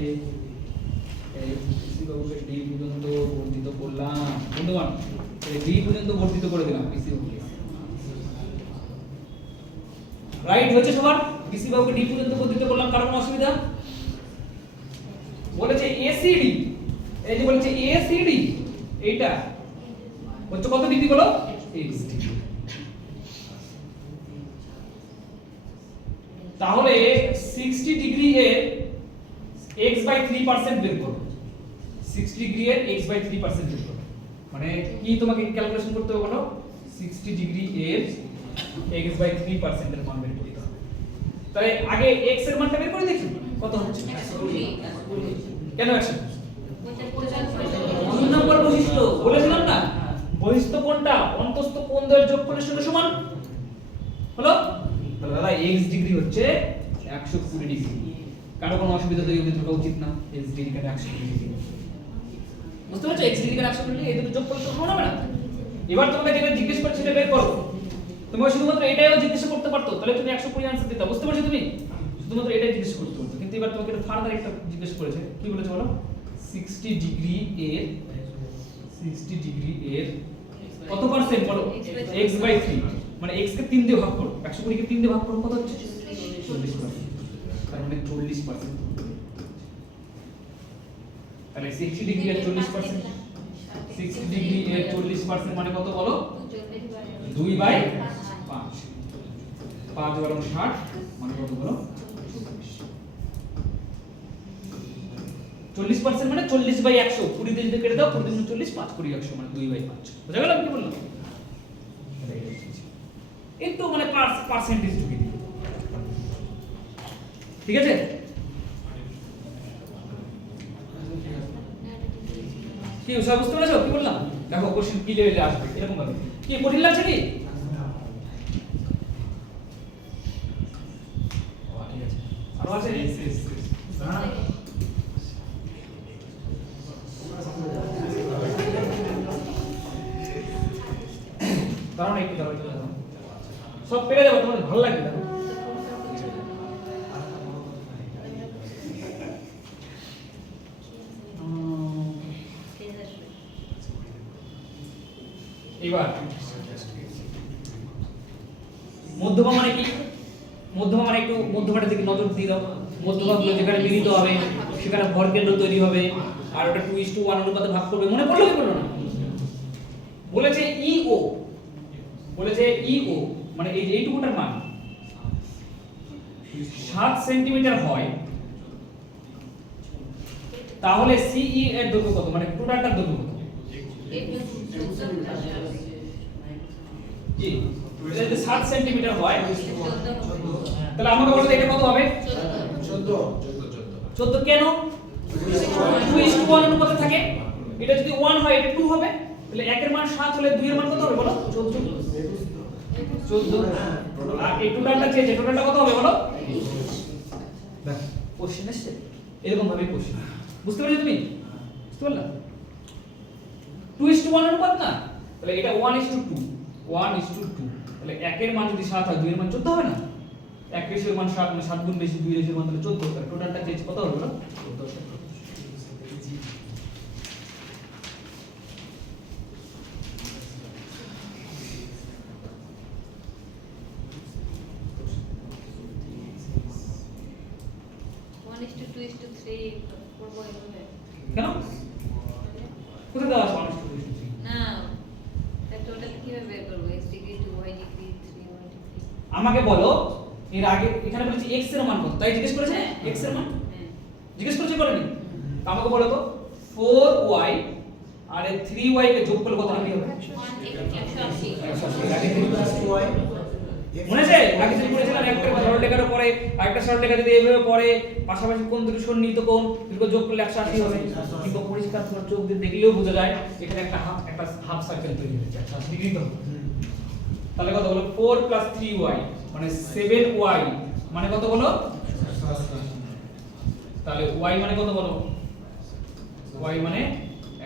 এই BC বাহুকে D পর্যন্ত বর্ধিত করলাম বন্ধুগণ। এই D পর্যন্ত বর্ধিত করে দিলাম BC বাহুকে। রাইট হয়েছে সবার? BC বাহুকে D পর্যন্ত বর্ধিত করলাম, কারণ কোনো অসুবিধা? বলেছে ACD, এই যে বলেছে ACD, এইটা হচ্ছে কত ডিগ্রি বলো? 80 ডিগ্রি। তাহলে 60 ডিগ্রি এর x/3% বের করো। 60 ডিগ্রি এর x/3% বের করো। মানে কি তোমাকে ক্যালকুলেশন করতে হবে বলো? 60 ডিগ্রি এর x/3% এর মান বের করতে হবে। তাহলে আগে x এর মানটা বের করে দেখি কত হচ্ছে। কেন 100? 2 নম্বর বৈশিষ্ট্য বলেছিলাম না, বহিস্থ কোণটা অন্তস্থ কোণের যোগফলের সঙ্গে সমান হলো। তাহলে দাদা x ডিগ্রি হচ্ছে 120 ডিগ্রি। কারো কোনো অসুবিধা তৈরি হতে থাকা উচিত না। x ডিগ্রি কেন 120 ডিগ্রি? বুঝতে পারছো? x ডিগ্রি কেন 120 ডিগ্রি? এই দুটো যোগফল তো সমান হবে না। এবার তোমাকে যেটা জিজ্ঞেস করছে সেটা বের করো। তুমি শুধুমাত্র এটাইও জিজ্ঞেস করতে পারতো, তাহলে তুমি 120 आंसर দিতে। বুঝতে পারছো তুমি? শুধুমাত্র এটাই জিজ্ঞেস করতে পারতো, কিন্তু এবার তোমাকে একটা ফার্দার একটা জিজ্ঞেস করেছে। কি বলেছে বলো? 60 ডিগ্রি এর কত পার্সেন্ট বলো? x/3, মানে x কে 3 দিয়ে ভাগ করো। 120 কে 3 দিয়ে ভাগ করো কত হচ্ছে? 40%। তার মানে 40%। তাহলে 60 ডিগ্রি এর 40%, 60 ডিগ্রি এর 40% মানে কত বলো? 2/5। 5 বরং 60 মানে কত বলো? 40% মানে 40/100। 20 দিয়ে যদি কেটে দাও 20 × 40 5 × 100 মানে 2/5। বুঝা গেল আমি কি বললাম? একটু মানে পার্সেন্টেজ ঢুকিয়ে দিই, ঠিক আছে? কি সব বুঝতে পেরেছো কি বললাম? দেখো কোশ্চেন কি লেভেলে আসবে এরকম ভাবে। কি কঠিন লাগছে কি? ঠিক আছে, আরো আছে? হ্যাঁ, দাঁড়াও একটু দাঁড়াও, সব পেরে যাবো, তোমাদের ভালো লাগবে। দেখো এবার মধ্যমা মানে কি? মধ্যমা মানে একটু মধ্যমাটার দিকে নজর দিয়ে দাও। মধ্যমাগুলো যেখানে মিলিত হবে সেখানে ভরকেন্দ্র তৈরি হবে, আর ওটা 2:1 অনুপাতে ভাগ করবে। মনে পড়লো কি পড়লো না? বলেছে ইও, বলেছে ইও মানে এই যে এইটুকুটার মান 7 সেন্টিমিটার হয়, তাহলে সিই এর দৈর্ঘ্য কত? মানে টোটালটার দৈর্ঘ্য কত? জি, এটা যদি 7 সেন্টিমিটার হয় তাহলে আমাকে বলো তো এটা কত হবে? 14 কেন? 2:1 অনুপাতে থাকে। এটা যদি 1 হয় এটা 2 হবে। তাহলে 1 এর মান 7 হলে 2 এর মান কত হবে বলো? 14। আর এই টোটালটা চেয়েছে, টোটালটা কত হবে বলো? দেখ কোশ্চেন এসেছে এরকম ভাবে কোশ্চেন। বুঝতে পারছো তুমি? বুঝতে পারলা? 2:1 অনুপাত না, তাহলে এটা 1:2, 1:2। তাহলে 1 এর মান যদি 7 হয় 2 এর মান 14 হবে না? 1 রেশিওর মান 7 মানে 7 গুণ বেশি 2 রেশিওর মান তাহলে 14। তাহলে টোটালটা চেয়েছে কত হবে বলো? 14। কেন? কোথায় দেওয়া আছে 1:2? না, টোটাল কিভাবে বের করব? x degree 2y degree 3y degree. আমাকে বলো এর আগে এখানে বলেছি x এর মান কত, তাই জিজ্ঞেস করেছে হ্যাঁ। x এর মান হ্যাঁ। জিজ্ঞেস করেছে করেনি? তো আমাকে বলো তো 4y আর এই 3y কে যোগ করলে কত হবে? 180। মনে আছে আগে যদি বলেছিলাম একটা সরল রেখার উপরে আরেকটা সরল রেখা যদি এইভাবে পড়ে পাশাপাশি কোণ দুটো সন্নিহিত কোণ দুটো যোগ করলে 180 হবে। কিন্তু পরিষ্কার তোমার চোখ দিয়ে দেখলেও বোঝা যায় এখানে একটা হাফ সার্কেল তৈরি হয়েছে 180 ডিগ্রি। তো তাহলে কত বলো? 4 + 3y মানে 7y মানে কত বলো? তাহলে y মানে কত বলো? y মানে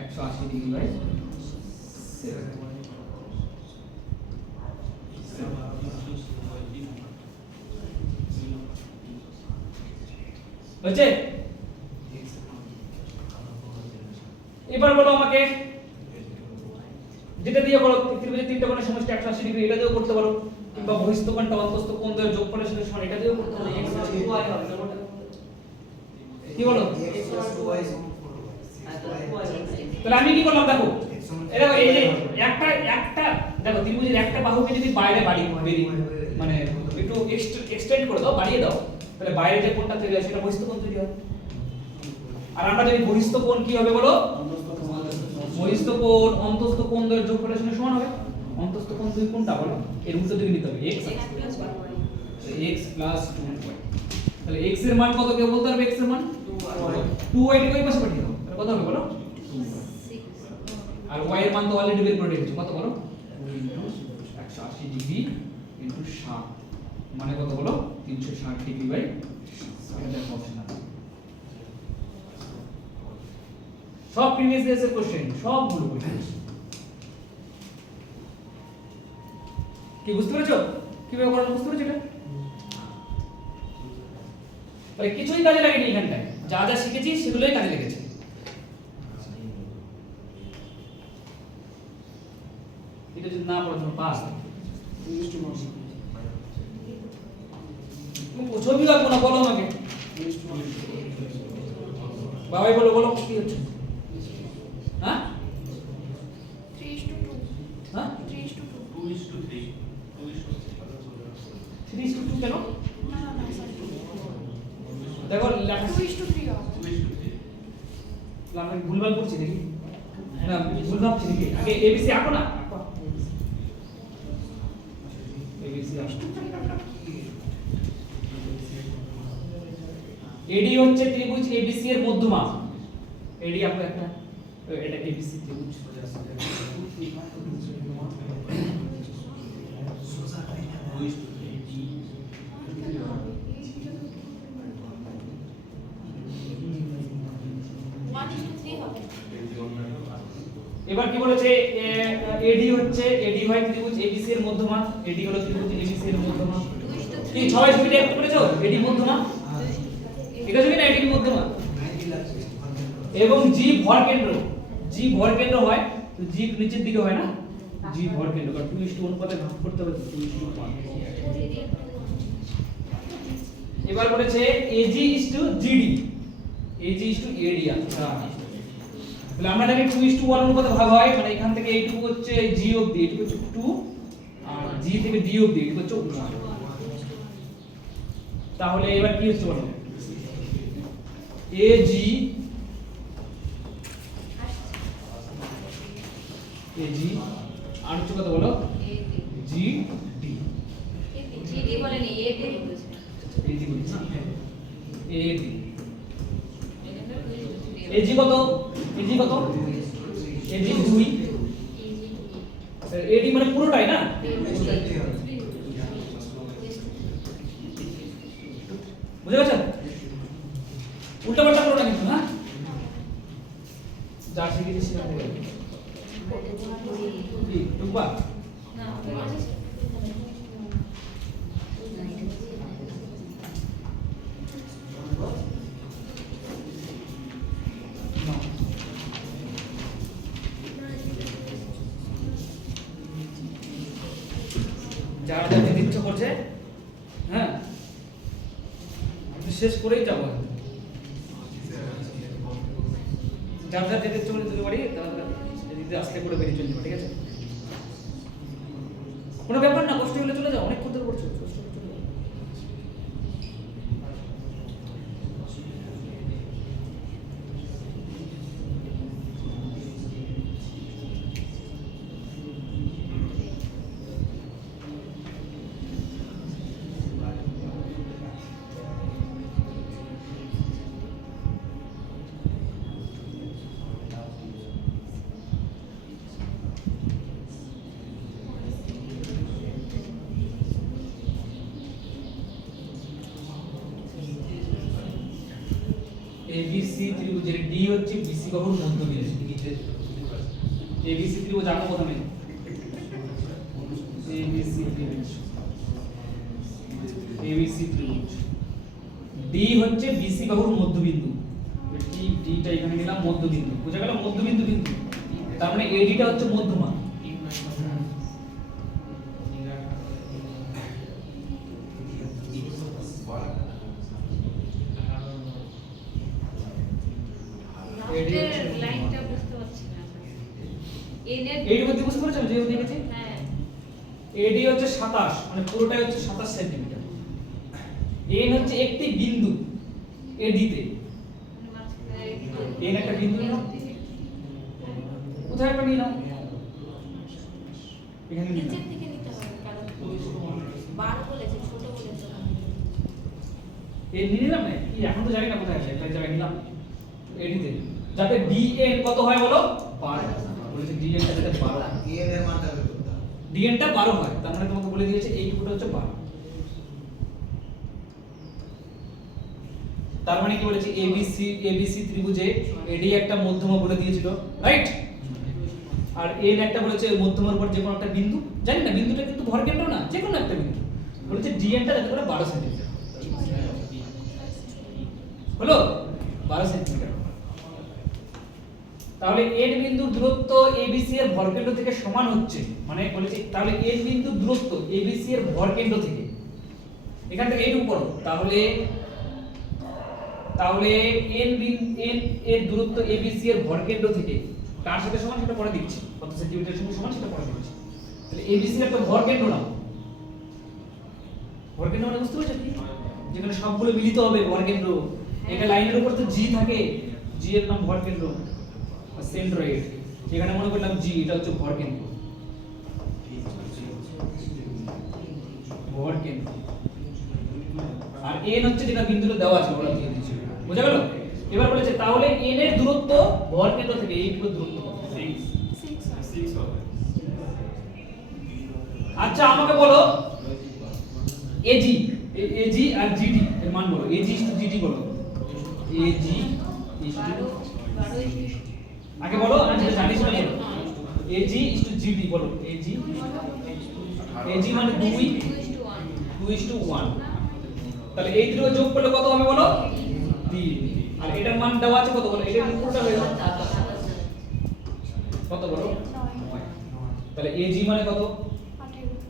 180 ডিগ্রি বাই 7। হচ্ছে? এবার বলো আমাকে যেটা দিয়ে করো ত্রিভুজের তিনটা কোণের সমষ্টি 180 ডিগ্রি, এটা দিয়েও করতে পারো, কিংবা বহিস্থ কোণটা অন্তস্থ কোণ দ্বয়ের যোগফলের সাথে সমান, এটা দিয়েও করতে পারো। x + 2y হবে কি বলো? তাহলে আমি কি করলাম দেখো, এই দেখো এই যে একটা দেখো ত্রিভুজের একটা বাহুকে যদি বাইরে মানে একটু এক্সটেন্ড করে দাও, বাড়িয়ে দাও, তাহলে বাইরে যে কোণটা তৈরি হয় সেটা বহিস্থ কোণ তৈরি হয়। আর আমরা জানি বহিস্থ কোণ কি হবে বলো? বহিস্থ কোণ অন্তস্থ কোণ দ্বয়ের যোগফলের সঙ্গে সমান হবে। অন্তস্থ কোণ দুই কোণটা বলো, এর উল্টো দিকে নিতে হবে x + 2y। তাহলে x এর মান কত কেউ বলতে পারবে? x এর মান 2y কে ওই পাশে পাঠিয়ে দাও, তাহলে কত হবে বলো? 6। আর y এর মান তো অলরেডি বের করে রেখেছো, কত বলো? 180 ডিগ্রি * 7 মানে কত বলো? 360 ডিগ্রি বাই 7। এটা দেখো অপশন আছে সব প্রিভিয়াস ইয়ার্স কোশ্চেন, সবগুলো কোশ্চেন। কি বুঝতে পেরেছো কিভাবে করা? বুঝতে পেরেছো? এটা তাহলে কিছুই কাজে লাগেনি এখানটায়, যা যা শিখেছি সেগুলোই কাজে লেগেছে। এটা যদি না পড়ো পাস ছবি আঁকবো না, বলো আমাকে। বাবাই বলো বলো কি হচ্ছে? হ্যাঁ 3:2 হ্যাঁ 3:2 3:2 কেন? না না সরি দেখো লেখা 2:3 হবে আমরা ভুলভাল করছি নাকি? না ভুল ভাবছি নাকি? আগে এবিসি আঁকো না, এবিসি আঁকো। এডি হচ্ছে ত্রিভুজ এবিসি এর মধ্যমা। এডি আঁকো একটা, এটা এবিসি ত্রিভুজ। এবার কি বলেছে? এডি হচ্ছে, এডি হয় ত্রিভুজ এবিসি এর মধ্যমা। এডি হলো ত্রিভুজ এবিসি এর মধ্যমা। কি সবাই ছবিটা এক করেছো? এডি মধ্যমা, ঠিক আছে কিনা? এডি মধ্যমা। এবং জি ভর কেন্দ্র, জি ভর কেন্দ্র হয় তো জি নিচের দিকে হয় না, জি ভর কেন্দ্র। কারণ 2:1 অনুপাতে ভাগ করতে হবে 2:1। এবার বলেছে A G is to G D, A G is to A D. আচ্ছা তাহলে আমরা জানি 2:1 অনুপাতে ভাগ হয়, মানে এখান থেকে এইটুকু হচ্ছে জি অবধি, এইটুকু হচ্ছে 2 আর জি থেকে ডি অবধি এইটুকু হচ্ছে 1। তাহলে এবার কি হচ্ছে বলো? এজি এজি আর হচ্ছে কত বলো? G D. জিডি বলেনি এডি বলেছে এজি বলছি না, এডি। এজন্য এজি কত? এজি কত? এজি 2। এডি মানে পুরোটাই না? বুঝে গেছেন? উল্টা পাল্টা করো না কিন্তু, হ্যাঁ? যা শিখেছি সেটা করে। কি ঢুকবা? না যারা যা যেতে ইচ্ছা করছে, হ্যাঁ শেষ করেই যাবো। যার যার যেতে ইচ্ছা করে যেতে পারি, তারা যদি আসলে করে বেরিয়ে চলে যাবো, ঠিক আছে? কোনো ব্যাপার না, কষ্ট হলে চলে যাও, অনেক করতে করছো, কষ্ট হলে চলে যাও। এবিসি ত্রিভুজের ডি হচ্ছে বিসি বাহুর মধ্যবিন্দু। এবিসি ত্রিভুজ আঁকো প্রথমে। এবিসি ত্রিভুজ, এবিসি ত্রিভুজ। ডি হচ্ছে বিসি বাহুর মধ্যবিন্দু। ডি ডিটা এখানে নিলাম মধ্যবিন্দু। বুঝা গেল? মধ্যবিন্দু বিন্দু। তার মানে এডিটা হচ্ছে মধ্যমা। লাস্টের লাইনটা বুঝতে পারছি না এনের এডি মধ্যে বুঝতে পারছো যে দেখেছি? হ্যাঁ এডি হচ্ছে 27, মানে পুরোটাই হচ্ছে 27 সেন্টিমিটার। এন হচ্ছে একটি বিন্দু এডিতে। এন একটা বিন্দু নাও, কোথায় একটা নিয়ে নাও, এখানে নিয়ে নাও। নিচের দিকে নিতে হবে কারণ বার বলেছে ছোট বলেছে না এন নিয়ে নিলাম না কি? এখন তো জানি না কোথায় আছে, একটা জায়গায় নিলাম এডিতে, যাতে ডিএন কত হয় বলো? 12। বলেছে ডিএন টা যাতে 12 হয়। এন এর মানটা বের করতে হবে। ডিএন টা 12 হয়, তার মানে তোমাকে বলে দিয়েছে এই টুকুটা হচ্ছে 12। তার মানে কি বলেছে? এবিসি ত্রিভুজে এডি একটা মধ্যমা বলে দিয়েছিল, রাইট? আর এন একটা বলেছে মধ্যমার উপর যে কোনো একটা বিন্দু, জানি না বিন্দুটা কিন্তু ভর কেন্দ্র না, যে কোনো একটা বিন্দু। বলেছে ডিএন টা যাতে করে 12 সেন্টিমিটার হলো, 12 সেন্টিমিটার। তাহলে এন বিন্দুর দূরত্ব এবিসি এর ভরকেন্দ্র থেকে সমান হচ্ছে, মানে বলেছি তাহলে এন বিন্দুর দূরত্ব এবিসি এর ভরকেন্দ্র থেকে, এখান থেকে এইটুকু পড়ো, তাহলে তাহলে n এর দূরত্ব ABC এর ভরকেন্দ্র থেকে কার সাথে সমান সেটা পরে দিচ্ছি, কত সেন্টিমিটার সঙ্গে সমান সেটা পরে দিচ্ছি। তাহলে ABC এর একটা ভরকেন্দ্র নাও। ভরকেন্দ্র মানে বুঝতে পারছো কি, যেখানে সবগুলো মিলিত হবে ভরকেন্দ্র। এটা লাইনের উপর তো G থাকে, G এর নাম ভরকেন্দ্র বা সেন্ট্রয়েড। এখানে মনে করলাম G, এটা হচ্ছে ভরকেন্দ্র। ভরকেন্দ্র আর n হচ্ছে যেটা বিন্দুটা দেওয়া আছে ওরা দিয়ে দিয়েছে, বুঝা গেল? এবার বলেছে তাহলে n এর দূরত্ব ভরকেন্দ্র থেকে এইটুকু দূরত্ব কত? 6 হবে। আচ্ছা আমাকে বলো AG আর GD এর মান বলো। AG GD বলো। AG আগে বলো, আমি যেটা জানি সেটা বলো। AG GD বলো। AG মানে 2:1। তাহলে এই দুটো যোগ করলে কত হবে বলো? 3। আর এটার মান দেওয়া আছে কত বলো? এটার উল্টোটা হয়ে যাবে কত বলো? 9। তাহলে AG মানে কত?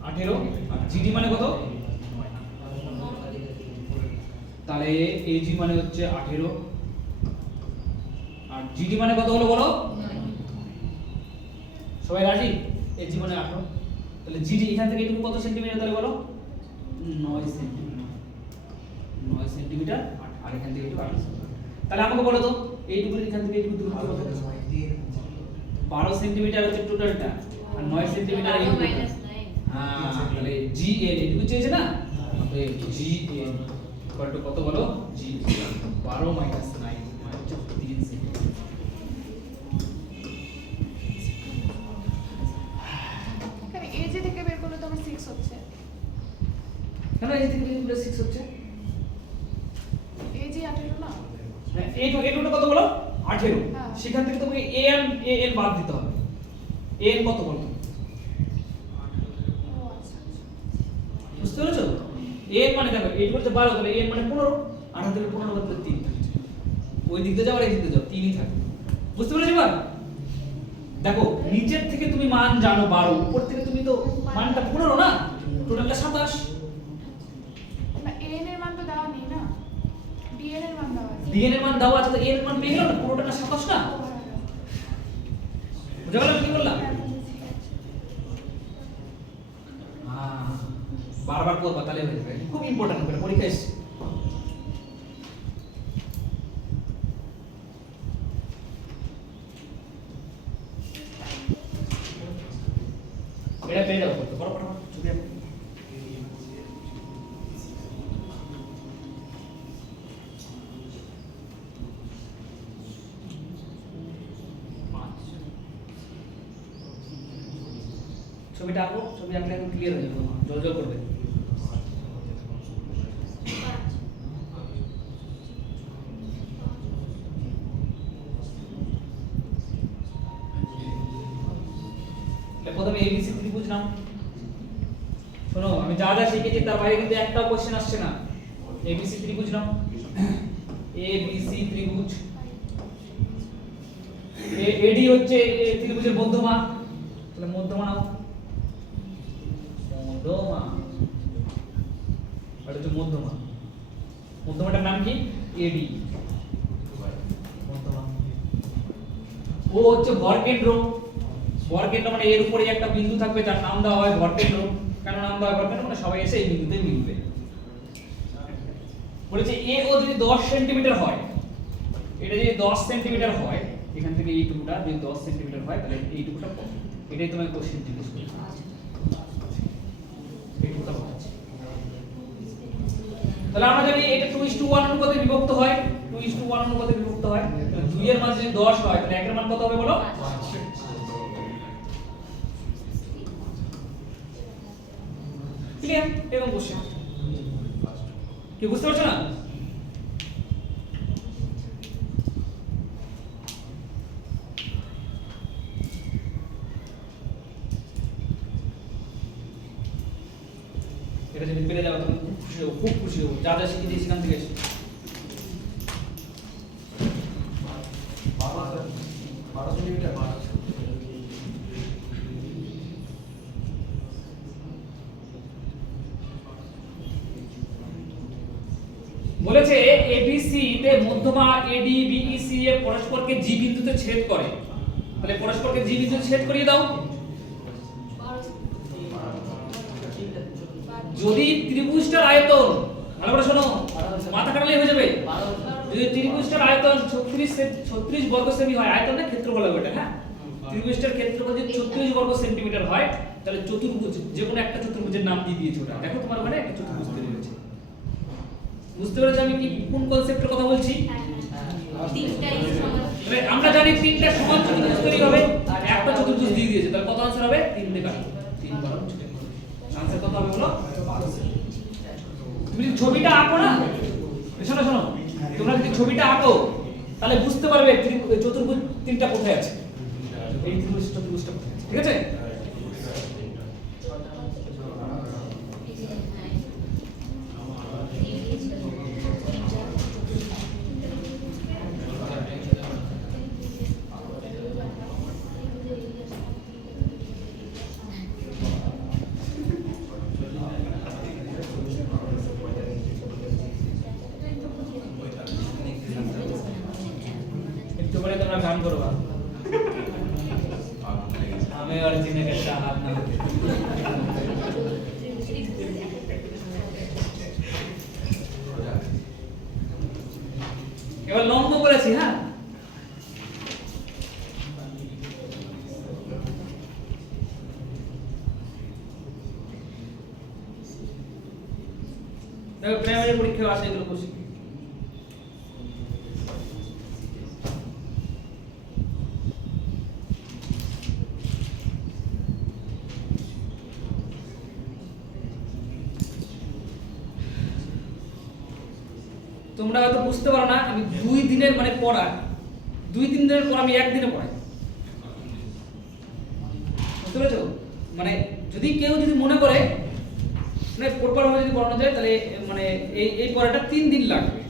18। আর GD মানে কত? তাহলে AG মানে হচ্ছে 18 আর GD মানে কত হলো বলো? সবাই রাজি? AG মানে 18। তাহলে GD এখান থেকে এটুকু কত সেন্টিমিটার তাহলে বলো? 9 সেন্টিমিটার। 9 সেন্টিমিটার আর এখান থেকে একটু 8 সেন্টিমিটার। তাহলে আমাকে বলো তো এইটুকু এখান থেকে এইটুকু দূরত্ব কত? 12 সেন্টিমিটার হচ্ছে টোটালটা আর 9 সেন্টিমিটার এই হ্যাঁ, তাহলে GN এইটুকু চেয়েছে না? তাহলে GN ইকুয়াল টু কত বলো? G 12 - 9 মানে হচ্ছে 3 সেন্টিমিটার। AG থেকে বের করলে তো আমার 6 হচ্ছে। কেন এই থেকে বের করলে 6 হচ্ছে? AG 18 না? হ্যাঁ, এইটুকুটা কত বলো? 18। হ্যাঁ। সেখান থেকে তোমাকে an বাদ দিতে হবে। an কত বলো? ও আচ্ছা। বুঝতে পেরেছো? an মানে দেখো এইটুকু হচ্ছে 12, তাহলে an মানে 15। 18 থেকে 15 বাদ দিলে 3 থাকছে। ওই দিক দিয়ে যাও আর এই দিক দিয়ে যাও, 3ই থাকে। বুঝতে পেরেছো এবার? দেখো নিচের থেকে তুমি মান জানো 12, উপর থেকে তুমি তো মানটা 15 না, টোটালটা 27। না AN এর মান তো দেওয়া নেই না। DN এর মান দেওয়া আছে। dn এর মান দেওয়া আছে, তো a এর মান পেয়ে গেল না, পুরোটা না 27 না? বুঝা গেল কি বললাম? হ্যাঁ, বারবার করবা তাহলে হয়ে যাবে। খুব ইম্পর্টেন্ট করে পরীক্ষা এসছে। এটা পেয়ে যাবো, বড় বড় ছবি আঁকো। ছবিটা আঁকো, ছবি আঁকলে একদম ক্লিয়ার হয়ে যাবে, জল জল করবে। প্রথমে ABC ত্রিভুজ নাও। শোনো আমি যা যা শিখেছি তার বাইরে কিন্তু একটাও কোশ্চেন আসছে না। ABC ত্রিভুজ নাও। ABC ত্রিভুজ। AD হচ্ছে ত্রিভুজের মধ্যমা, তাহলে মধ্যমা নাও। মধ্যমা এটা হচ্ছে মধ্যমা। মধ্যমাটার নাম কি? AD। মধ্যমা। ও হচ্ছে ভরকেন্দ্র। ভরকেন্দ্র মানে এর উপরে একটা বিন্দু থাকবে, তার নাম দেওয়া হয় ভরকেন্দ্র। কেন নাম দেওয়া হয় ভরকেন্দ্র? মানে সবাই এসে এই বিন্দুতে মিলবে। বলেছে AO যদি 10 সেন্টিমিটার হয়, এটা যদি 10 সেন্টিমিটার হয়, এখান থেকে এইটুকুটা যদি 10 সেন্টিমিটার হয়, তাহলে এইটুকুটা কত? এটাই তোমাকে কোশ্চেন জিজ্ঞেস করছে। এইটুকুটা কত আছে? তাহলে আমরা জানি এটা 2:1 অনুপাতে বিভক্ত হয়। 2:1 অনুপাতে বিভক্ত হয়। তাহলে 2 এর মান যদি 10 হয়, তাহলে 1 এর মান কত হবে বলো? ক্লিয়ার? এরকম কোশ্চেন কি বুঝতে পারছো না? এটা যদি পেরে যাও তুমি খুব খুশি হবো। যা যা শিখেছি সেখান থেকে এসে 12 সেন্টিমিটার। বলেছে ABC তে মধ্যমা AD BEC এ পরস্পরকে G বিন্দুতে ছেদ করে, তাহলে পরস্পরকে G বিন্দুতে ছেদ করিয়ে দাও। যদি ত্রিভুজটার আয়তন, ভালো করে শোনো, মাথা কাটালে হয়ে যাবে, যদি ত্রিভুজটার আয়তন 36 বর্গ সেমি হয়, আয়তন না ক্ষেত্রফল হবে এটা, হ্যাঁ, ত্রিভুজটার ক্ষেত্রফল যদি 36 বর্গ সেন্টিমিটার হয়, তাহলে চতুর্ভুজ, যে কোনো একটা চতুর্ভুজের নাম দিয়ে দিয়েছে ওটা। দেখো তোমার ওখানে একটা চতুর্ভুজ তৈরি হয়েছে। বুঝতে পেরেছো আমি কি কোন কনসেপ্টের কথা বলছি? তিনটাই সমান। মানে আমরা জানি তিনটা সমান চতুর্ভুজ তৈরি হবে, আর একটা চতুর্ভুজ দিয়ে দিয়েছে, তাহলে কত आंसर হবে? 3 দিয়ে কাটো, 3 12 आंसर কত হবে বলো? তুমি যদি ছবিটা আঁকো না, শোনো শোনো, তোমরা যদি ছবিটা আঁকো তাহলে বুঝতে পারবে চতুর্ভুজ তিনটা কোথায় আছে, এই ত্রিভুজ চতুর্ভুজটা কোথায় আছে, ঠিক আছে? একটু পরে তোমরা গান করবা, আমি অরিজিনাল একটা হাত না এবার লম্ব বলেছি, হ্যাঁ, দেখো প্রাইমারি পরীক্ষায় আসে এগুলো কোশ্চেন। তোমরা হয়তো বুঝতে পারো না, আমি 2 দিনের মানে পড়া, 2-3 দিনের পর আমি একদিনে পড়াই, বুঝতে পেরেছো? মানে যদি কেউ যদি মনে করে মানে পরপর ভাবে যদি পড়ানো যায়, তাহলে মানে এই পড়াটা 3 দিন লাগবে,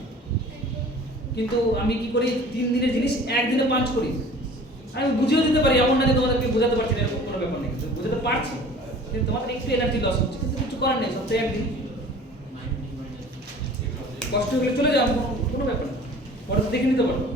কিন্তু আমি কি করি 3 দিনের জিনিস একদিনে পাঞ্চ করি। আমি বুঝিয়ে দিতে পারি, এমন না যে তোমাদেরকে বোঝাতে পারছি না, এরকম কোনো ব্যাপার নেই, বোঝাতে পারছি, কিন্তু তোমাদের একটু এনার্জি লস হচ্ছে, কিন্তু কিছু করার নেই, সপ্তাহে একদিন কষ্ট হলে চলে যাও, কোনো ব্যাপার না, পরে তো দেখে নিতে পারবো।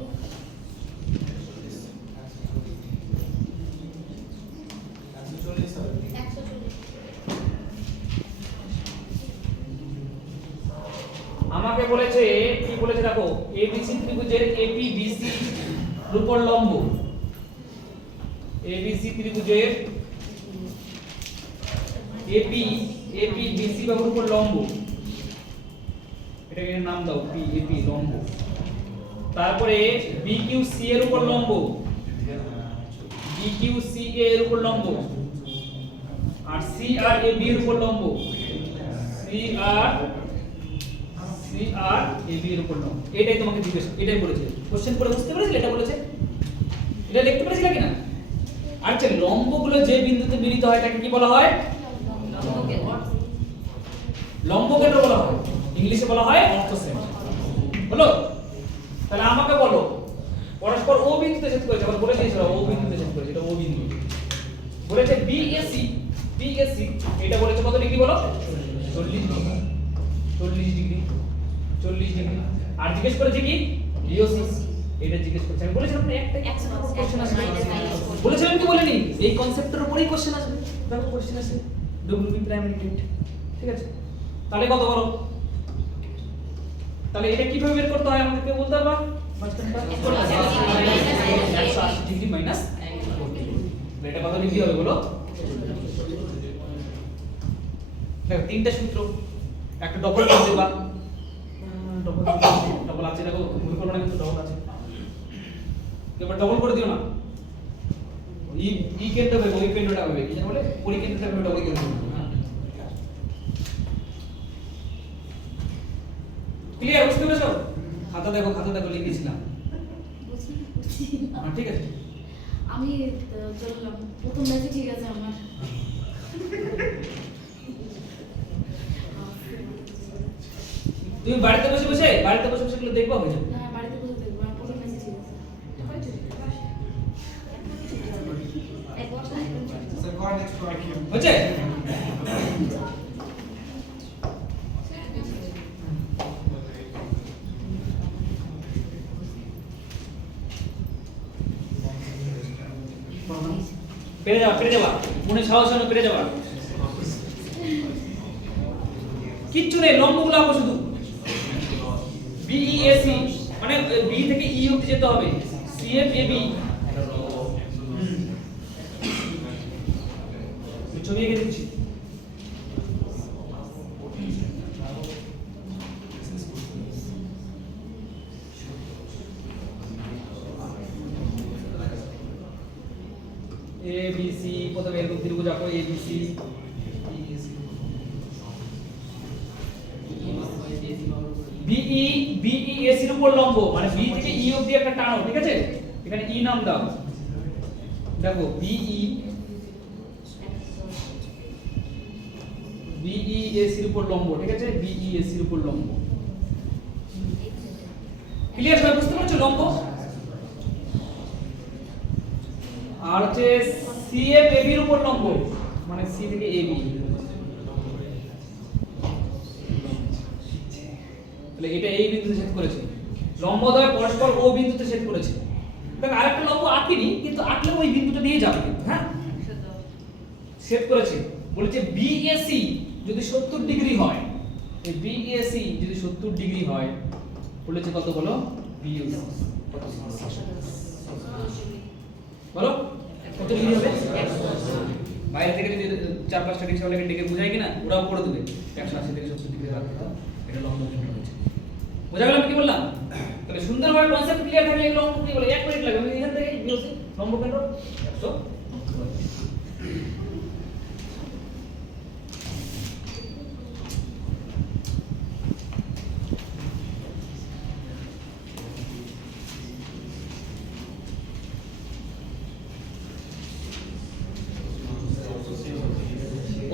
আমাকে বলেছে কি বলেছে দেখো, ABC ত্রিভুজের APBC এর উপর লম্ব, ABC ত্রিভুজের APBC বাহুর উপর লম্ব, এটাকে নাম দাও PAP লম্ব। তারপরে BQC এর উপর লম্ব, BQCA এর উপর লম্ব, আর CRAB এর উপর লম্ব, CRAB এর উপর লম্ব। এটাই তোমাকে জিজ্ঞেস, এটাই বলেছে কোশ্চেন করে, বুঝতে পেরেছিলে এটা বলেছে, এটা লিখতে পেরেছিলে কিনা? আচ্ছা, লম্বগুলো যে বিন্দুতে মিলিত হয় তাকে কি বলা হয়? লম্ব কেন্দ্র বলা হয়, ইংলিশে বলা হয় অর্থোসেন্ট। হলো? তাহলে আমাকে বলো, পরস্পর ও বিন্দুতে ছেদ করেছে, আবার বলে দিয়েছিল ও বিন্দুতে ছেদ করেছে, এটা ও বিন্দু। বলেছে BAC, এটা বলেছে কত ডিগ্রি বলো? 40 ডিগ্রি, 40 ডিগ্রি। আর জিজ্ঞেস করেছে কি? DOC, এটা জিজ্ঞেস করেছে। আমি বলেছিলাম না একটা কোশ্চেন আসবে, বলেছিলাম কি বলিনি? এই কনসেপ্টের উপরেই কোশ্চেন আসবে, দেখো কোশ্চেন আসে WB প্রাইমারি টেট, ঠিক আছে? তাহলে কত বলো? তাহলে এটা কিভাবে বের করতে হয় আমাদেরকে বলতে পারবা? মাঝখানটা 180 ডিগ্রি মাইনাস 40। এটা কত ডিগ্রি হবে বলো? দেখো তিনটা সূত্র, একটা ডবল করে দেবা, ডবল আছে, দেখো ভুল করো না, কিন্তু ডবল আছে, এবার ডবল করে দিও না। ই কেন্দ্র হবে, ওই কেন্দ্রটা হবে, কি জানো বলে পরিকেন্দ্রটা হবে, ডবল কেন্দ্র। ক্লিয়ার? বুঝতে পেরেছো? খাতা দেখো লিখেছিলাম, ঠিক আছে? আমি চললাম প্রথম ব্যাচে, ঠিক আছে আমার। তুমি বাড়িতে বসে বসে গুলো দেখবা, হয়ে যাবে। হ্যাঁ, বাড়িতে বসে দেখবো, আমার প্রথম ব্যাচে ঠিক আছে। হচ্ছে? পেরে যাওয়া মনে সাহস হলো পেরে যাওয়া কিচ্ছু নেই লম্বগুলো আঁকো শুধু BEAC মানে বি থেকে ই অবধি যেতে হবে CFAB ছবি এঁকে দিচ্ছি ABC প্রথমে এরকম ত্রিভুজ আঁকো ABC BEAC এর উপর লম্ব মানে বি থেকে ই অবধি একটা টানো ঠিক আছে এখানে ই নাম দাও দেখো BEAC এর উপর লম্ব ঠিক আছে BEAC এর উপর লম্ব ক্লিয়ার সবাই বুঝতে পারছো লম্ব আর হচ্ছে CFAB এর উপর লম্ব মানে সি থেকে AB তাহলে এটা এই বিন্দুতে ছেদ করেছে লম্বদ্বয় পরস্পর ও বিন্দুতে ছেদ করেছে দেখো আরেকটা লম্ব আঁকিনি কিন্তু আঁকলে ওই বিন্দুটা দিয়ে যাবে হ্যাঁ ছেদ করেছে বলেছে BAC যদি 70 ডিগ্রি হয় এই BAC যদি 70 ডিগ্রি হয় বলেছে কত বলো BAC বলো কত ডিগ্রি হবে বাইরে থেকে যদি 4-5টা ডিগ্রি হলে ডেকে বুঝাই কিনা ওরাও করে দেবে 180 থেকে 70 ডিগ্রি রাখতে তো এটা লম্ব কেন্দ্র হয়েছে বোঝা গেল কি বললাম তাহলে সুন্দরভাবে কনসেপ্ট ক্লিয়ার থাকলে এগুলো লম্ব কি বলে 1 মিনিট লাগবে আমি এখান থেকে বলছি লম্ব কেন্দ্র 100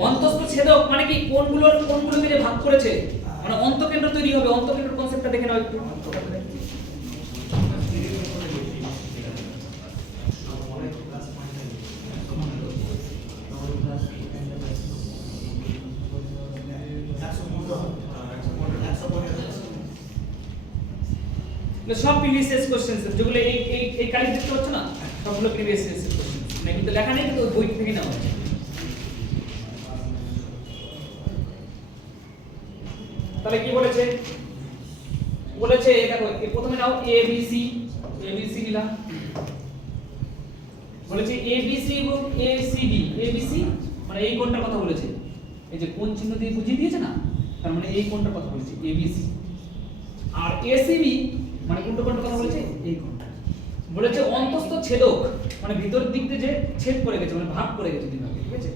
অন্তস্থ ছেদক মানে কি কোণগুলো মিলে ভাগ করেছে মানে অন্তকেন্দ্র তৈরি হবে অন্তকেন্দ্র কনসেপ্টটা দেখে নাও একটু সব প্রিভিয়াস ইয়ার কোশ্চেনস যেগুলো এই কালি দেখতে পাচ্ছ না সবগুলো প্রিভিয়াস ইয়ার কোশ্চেনস না কিন্তু লেখা নেই কিন্তু বই থেকে নেওয়া হচ্ছে তাহলে কি বলেছে দেখো প্রথমে নাও ABC নিলাম বলেছে ABC এবং ACD ABC মানে এই কোণটার কথা বলেছে এই যে কোণ চিহ্ন দিয়ে বুঝিয়ে দিয়েছে না তার মানে এই কোণটার কথা বলেছে ABC আর ACB মানে কোনটা কথা বলেছে এই কোণটা বলেছে অন্তস্থ ছেদক মানে ভিতরের দিক দিয়ে যে ছেদ করে গেছে মানে ভাগ করে গেছে দুই ভাগে ঠিক আছে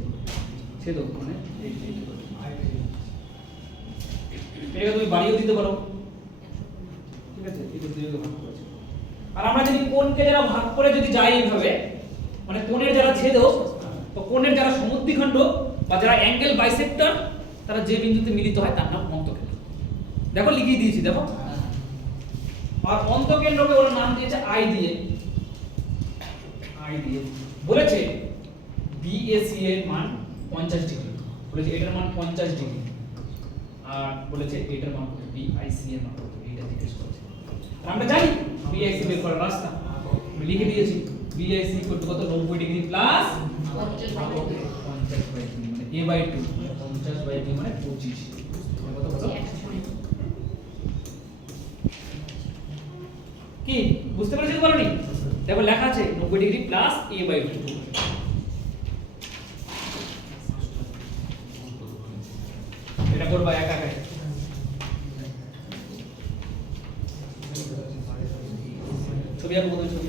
ছেদক মানে এটা তুমি বাড়িও দিতে পারো ঠিক আছে এটা দুই ভাগে ভাগ করেছে আর আমরা যদি কোণকে যারা ভাগ করে যদি যাই এইভাবে মানে কোণের যারা ছেদক বা কোণের যারা সমদ্বিখণ্ড বা যারা অ্যাঙ্গেল বাইসেক্টর তারা যে বিন্দুতে মিলিত হয় তার নাম অন্তকেন্দ্র দেখো লিখিয়ে দিয়েছি দেখো আর অন্তকেন্দ্রকে ওর নাম দিয়েছে আই দিয়ে বলেছে BAC এর মান 50 ডিগ্রি বলেছে এটার মান 50 ডিগ্রি আর বলেছে এটার মান কত BIC এর মান কত এটা জিজ্ঞেস করেছে আর আমরা জানি BIC বের করার রাস্তা আমি লিখে দিয়েছি BIC কত 90 ডিগ্রি প্লাস 50/2 মানে A/2 50/2 মানে 25 কত কত কি বুঝতে পেরেছো পারোনি দেখো লেখা আছে 90 ডিগ্রি প্লাস A/2 এটা করবা একা একা ছবি আঁকো বন্ধু ছবি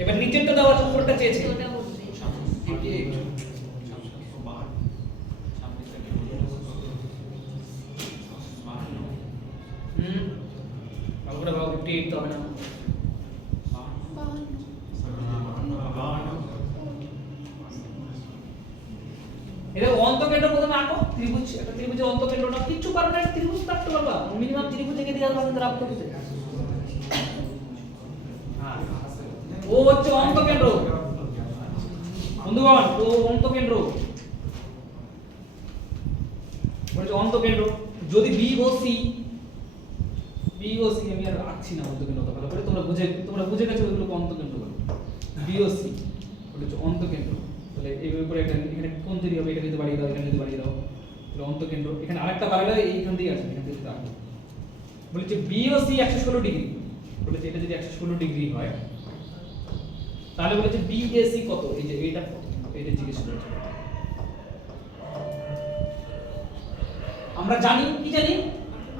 এবার নিচেরটা দাও আর উপরটা চেয়েছে ওটা বলছি 58 আমরা ভাবো 58 তো হবে না এটা অন্তকেন্দ্র প্রথমে আঁকো ত্রিভুজ একটা ত্রিভুজের অন্তকেন্দ্রটা কিচ্ছু পারবে না ত্রিভুজ কাটতে পারবা মিনিমাম ত্রিভুজ থেকে দিয়ে আসবা কিন্তু রাখতে হবে হ্যাঁ ও হচ্ছে অন্তকেন্দ্র বন্ধুগণ ও অন্তকেন্দ্র বলছে অন্তকেন্দ্র যদি বি ও সি বিওসি আমি আর আঁকছি না অন্তকেন্দ্র অত ভালো করে, তোমরা বুঝে গেছো ওগুলো অন্তকেন্দ্র বলে। বিওসি ওটা হচ্ছে অন্তকেন্দ্র। তাহলে এই উপরে একটা এখানে কোণ তৈরি হবে, এটা যদি বাড়িয়ে দাও, এখানে যদি বাড়িয়ে দাও, তাহলে অন্তকেন্দ্র। এখানে আরেকটা বাড়ালে এইখান দিয়ে আসবে, এখান থেকে আসবে। বলেছে বিওসি 116 ডিগ্রি, বলেছে এটা যদি 116 ডিগ্রি হয় তাহলে বলেছে বিএসি কত, এই যে এটা কত, এটা জিজ্ঞেস করেছে। আমরা জানি কি জানি,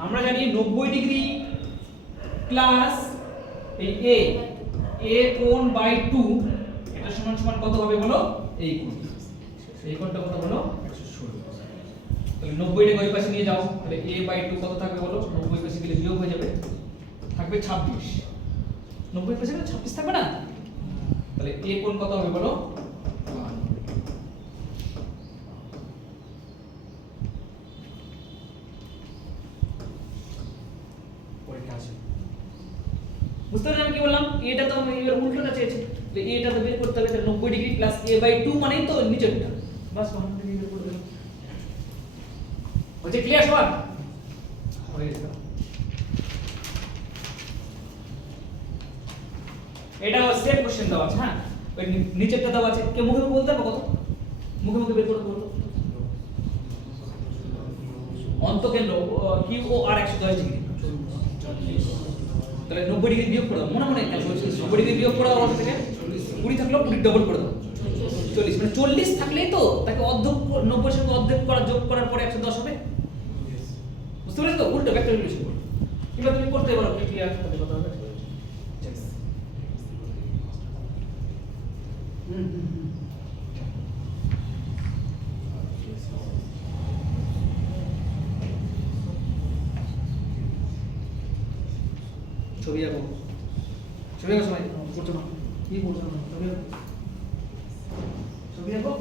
আমরা জানি 90 ডিগ্রি প্লাস এই এ কোণ বাই 2 এটা সমান সমান কত হবে বলো, এই কোণ, এই কোণটা কত বলো 116। তাহলে 90 টাকে ওই পাশে নিয়ে যাও, তাহলে a বাই 2 কত থাকবে বলো, 90 পাশে গেলে বিয়োগ হয়ে যাবে, থাকবে 26। 90 পাশে গেলে 26 থাকবে না, তাহলে a কোণ কত হবে বলো, পরীক্ষা আছে। বুঝতে পারছেন আমি কি বললাম? এটা তো আমি এবার উল্টোটা চেয়েছি, তো এটা তো বের করতে হবে, তাহলে 90 ডিগ্রি প্লাস a বাই 2 মানেই তো নিচেরটা, বাস 100 ডিগ্রি বের করে দিলাম। হচ্ছে ক্লিয়ার সবার? হয়ে গেছে। এটা সেট কোশ্চেন দেওয়া আছে, হ্যাঁ ওই নিচেরটা দেওয়া আছে, কে মুখে মুখে বলতে পারবে কত, মুখে মুখে বের করে বলতো। অন্তকেন্দ্র কিউ ও আর 110 ডিগ্রি, তাহলে 90 ডিগ্রি বিয়োগ করে দাও, মনে মনে 90 ডিগ্রি বিয়োগ করে দাও, ওর থেকে 20 থাকলো 20 ডবল করে দাও 40, মানে 40 থাকলেই তো তাকে অর্ধেক 90 এর সঙ্গে অর্ধেক করা যোগ করার পরে 110 হবে। বুঝতে পারছো তো? উল্টো ভেক্টর রিলেশন করো, কিংবা তুমি করতে পারো, ক্লিয়ার করতে কথা হবে। ছবি আঁকো, ছবি আঁকো সবাই, করছো না কি করছো না, ছবি আঁকো, ছবি আঁকো।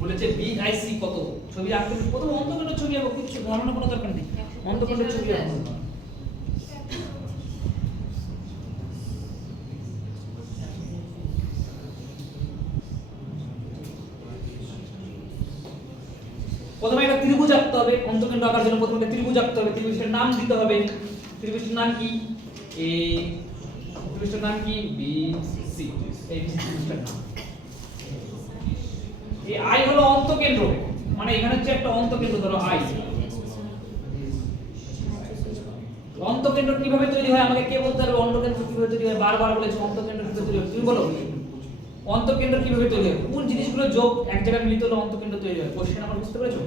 বলেছে বিআইসি কত, ছবি আঁকতে প্রথম অন্তকেন্দ্র ছবি আঁকো, কিছু বর্ণনা কোনো দরকার নেই, অন্তকেন্দ্র ছবি আঁকো। প্রথমে একটা ত্রিভুজ আঁকতে হবে, অন্তকেন্দ্র আঁকার জন্য প্রথমে একটা ত্রিভুজ আঁকতে হবে, ত্রিভুজের নাম দিতে হবে, ত্রিভুজের নাম কি এ, ত্রিভুজের নাম কি বি সি, এই ত্রিভুজটার নাম। এই আই হলো অন্তকেন্দ্র, মানে এখানে হচ্ছে একটা অন্তকেন্দ্র, ধরো আই। অন্তকেন্দ্র কিভাবে তৈরি হয় আমাকে কে বলতে পারবে, অন্তকেন্দ্র কিভাবে তৈরি হয়, বারবার বলেছি অন্তকেন্দ্র কিভাবে তৈরি হয়, তুমি বলো অন্তকেন্দ্র কিভাবে তৈরি হয়, কোন জিনিসগুলো যোগ এক জায়গায় মিলিত হলে অন্তকেন্দ্র তৈরি হয়। কোশ্চেন আমার বুঝতে পেরেছো?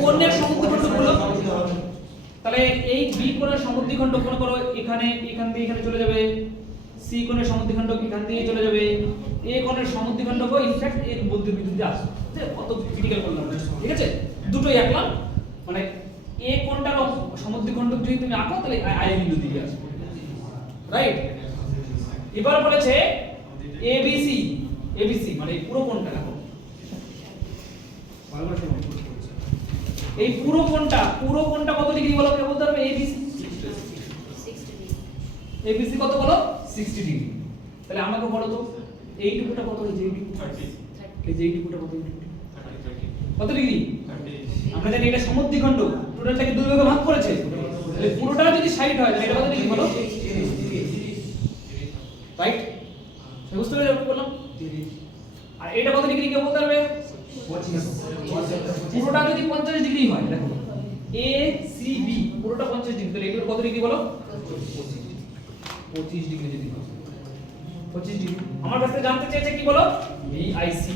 কোণের সমদ্বিখণ্ডগুলো, তাহলে এই বি কোণের সমদ্বিখণ্ড মনে করো এখানে, এখান দিয়ে এখানে চলে যাবে, সি কোণের সমদ্বিখণ্ড এখান দিয়ে চলে যাবে, এ কোণের সমদ্বিখণ্ডক ইনফ্যাক্ট এর মধ্যে বিন্দুতে আসবে, ঠিক আছে? কত ক্রিটিক্যাল করলাম, ঠিক আছে? দুটোই আঁকলাম, মানে এ কোণটার সমদ্বিখণ্ডক যদি তুমি আঁকো তাহলে আই বিন্দু দিয়ে আসবে, রাইট? এবার বলেছে এবিসি, এবিসি মানে এই পুরো কোণটা দেখো, ভালো করে শোনো, এই পুরো কোণটা কত ডিগ্রি বলো, কে বলতে পারবে? এবিসি, এবিসি কত বলো? 60 ডিগ্রি। তাহলে আমাকে বলো তো এইটুকুটা কত, এই যে এইটুকু 30, এই যে এইটুকুটা কত, কত ডিগ্রি? আমরা জানি এটা সমদ্বিখণ্ড, টোটালটাকে দুই ভাগে ভাগ করেছে, তাহলে পুরোটা যদি 60 হয় তাহলে এটা কত ডিগ্রি বলো, রাইট? বুঝতে পেরে বললাম। আর এটা কত ডিগ্রি কেউ বলতে পারবে? পুরোটা যদি 50 ডিগ্রি হয়, দেখো এ সি বি পুরোটা 50 ডিগ্রি, তাহলে এটার কত ডিগ্রি বলো? 25 ডিগ্রি যদি হয়, 25 ডিগ্রি। আমার কাছে জানতে চাইছে কি বলো, বিআইসি।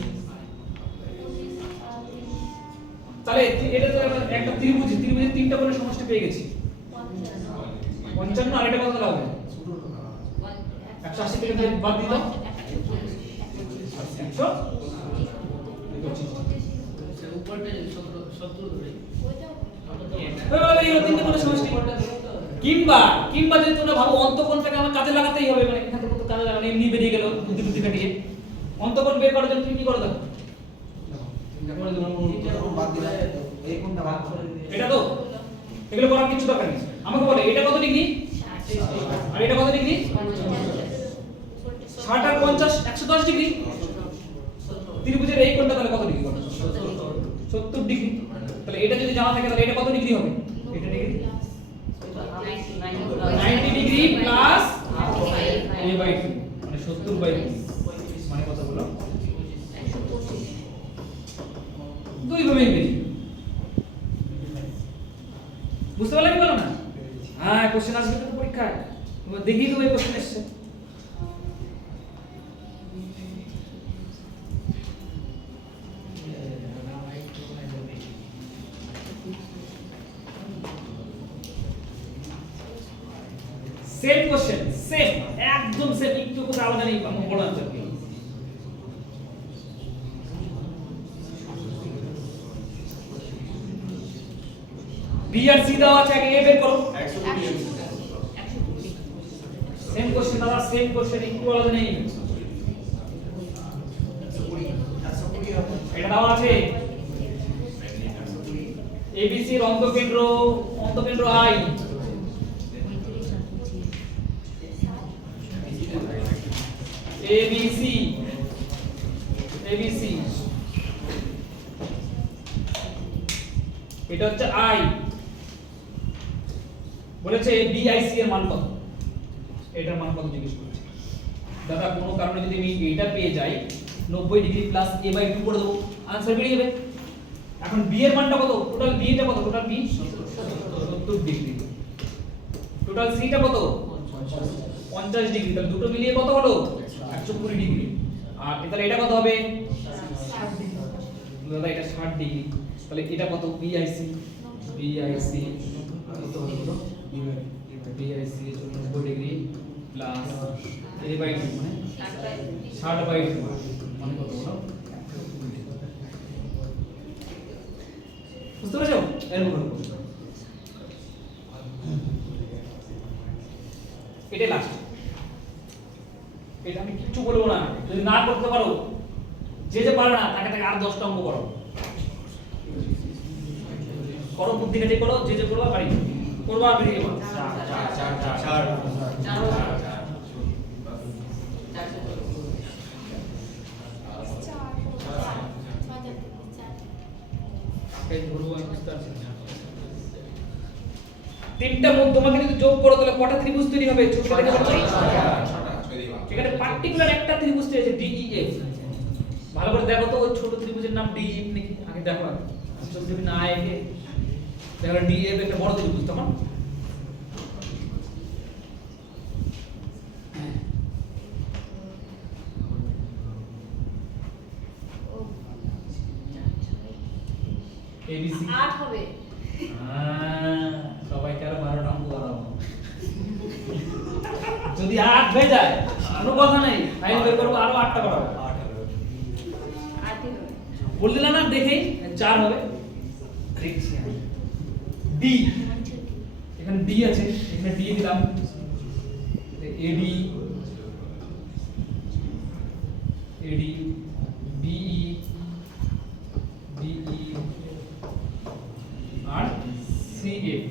তাহলে এটা তো একটা ত্রিভুজ, ত্রিভুজের তিনটা কোণের সমষ্টি পেয়ে গেছি, 55। আর এটা কত হবে? 180 থেকে বাদ দিই দাও, 125। এই তিনটা কোণের সমষ্টি কিংবা কিংবা যদি তোমরা ভাবো অন্তঃকোণটাকে আমার কাজে লাগাতেই হবে, মানে এখানে তো কাজে লাগানো এমনি বেরিয়ে গেল বুদ্ধি বুদ্ধি কাটিয়ে, অন্তঃকোণ বের করার জন্য তুমি কি করো দেখো? বাদ দিলাম এই কোনটা বাদ করে এটা তো এগুলো করার কিছু দরকার নেই। আমাকে বলে এটা কত ডিগ্রি আর এটা কত ডিগ্রি? 60 আর 50 110 ডিগ্রি। ত্রিভুজের এই কোণটা তাহলে কত ডিগ্রি হবে? 70 ডিগ্রি। তাহলে এটা যদি জানা থাকে তাহলে এটা কত ডিগ্রি হবে? এটা ডিগ্রি 90 ডিগ্রি প্লাস a/2 মানে 70/2 মানে কত হলো? 2 ভাবে বেরিয়ে। বুঝতে পারলে কি বলো না? হ্যাঁ কোশ্চেন আসবে তো পরীক্ষায়, তোমরা দেখেই তো এই কোশ্চেন এসেছে। সেম কোশ্চেন, সেম একদম সেম, একটু কোথাও আলাদা নেই। আমি বড় আনসার কি বি আর সি দেওয়া আছে, আগে এ বের করো। 120 সেম কোশ্চেন দাদা, সেম কোশ্চেন, একটু আলাদা নেই। এটা দেওয়া আছে এবিসি এর অন্তঃকেন্দ্র আই, এবিসি এটা হচ্ছে আই। বলেছে বিআইসি এর মান কত, এটার মান কত জিজ্ঞেস করেছে। দাদা কোনো কারণে যদি আমি এইটা পেয়ে যাই 90 ডিগ্রি প্লাস a/2 করে দেবো, आंसर বেরিয়ে যাবে। এখন বি এর মানটা কত? টোটাল বি টা কত? Total B 70 degree. Total C টা কত? 50 ডিগ্রি। তাহলে দুটো মিলিয়ে কত হলো? 120 ডিগ্রি। আর তাহলে এটা কত হবে? 60 ডিগ্রি। দাদা এটা 60 ডিগ্রি। তাহলে এটা কত? বিআইসি কত হলো? বিআইসি 90 ডিগ্রি প্লাস a/2 মানে 60/2 মানে কত হলো? বুঝতে পেরেছো? এরকম করো। এটা লাস্ট, এটা আমি কিচ্ছু বলবো না। যদি না করতে পারো, যে পারবে না তাকে আর 10টা অঙ্ক করো, বুদ্ধি কাটে করো, যে করো পারি করবো আর বেরিয়ে যাবো। তিনটা মধ্যমাকে যদি যোগ করো তাহলে কটা ত্রিভুজ তৈরি হবে? ছোট দেখে বলছো এখানে পার্টিকুলার একটা ত্রিভুজ তৈরি আছে ডিইএফ। ভালো করে দেখো তো ওই ছোট ত্রিভুজের নাম ডিইএফ নাকি, আগে দেখো। যদি না একে দেখো ডিইএফ একটা বড় ত্রিভুজ, তখন এবিসি 8 হবে। সবাইকে আরো 12টা অঙ্ক করাবো। যদি 8 হয়ে যায় কোনো কথা নেই, ফাইল বের করবো, আরো 8টা করাবো। 8 হবে। বল দিলা না, দেখেই 4 হবে। দেখছি ডি, এখানে ডি আছে, এখানে ডি দিলাম, এডি বিই আর সিএফ।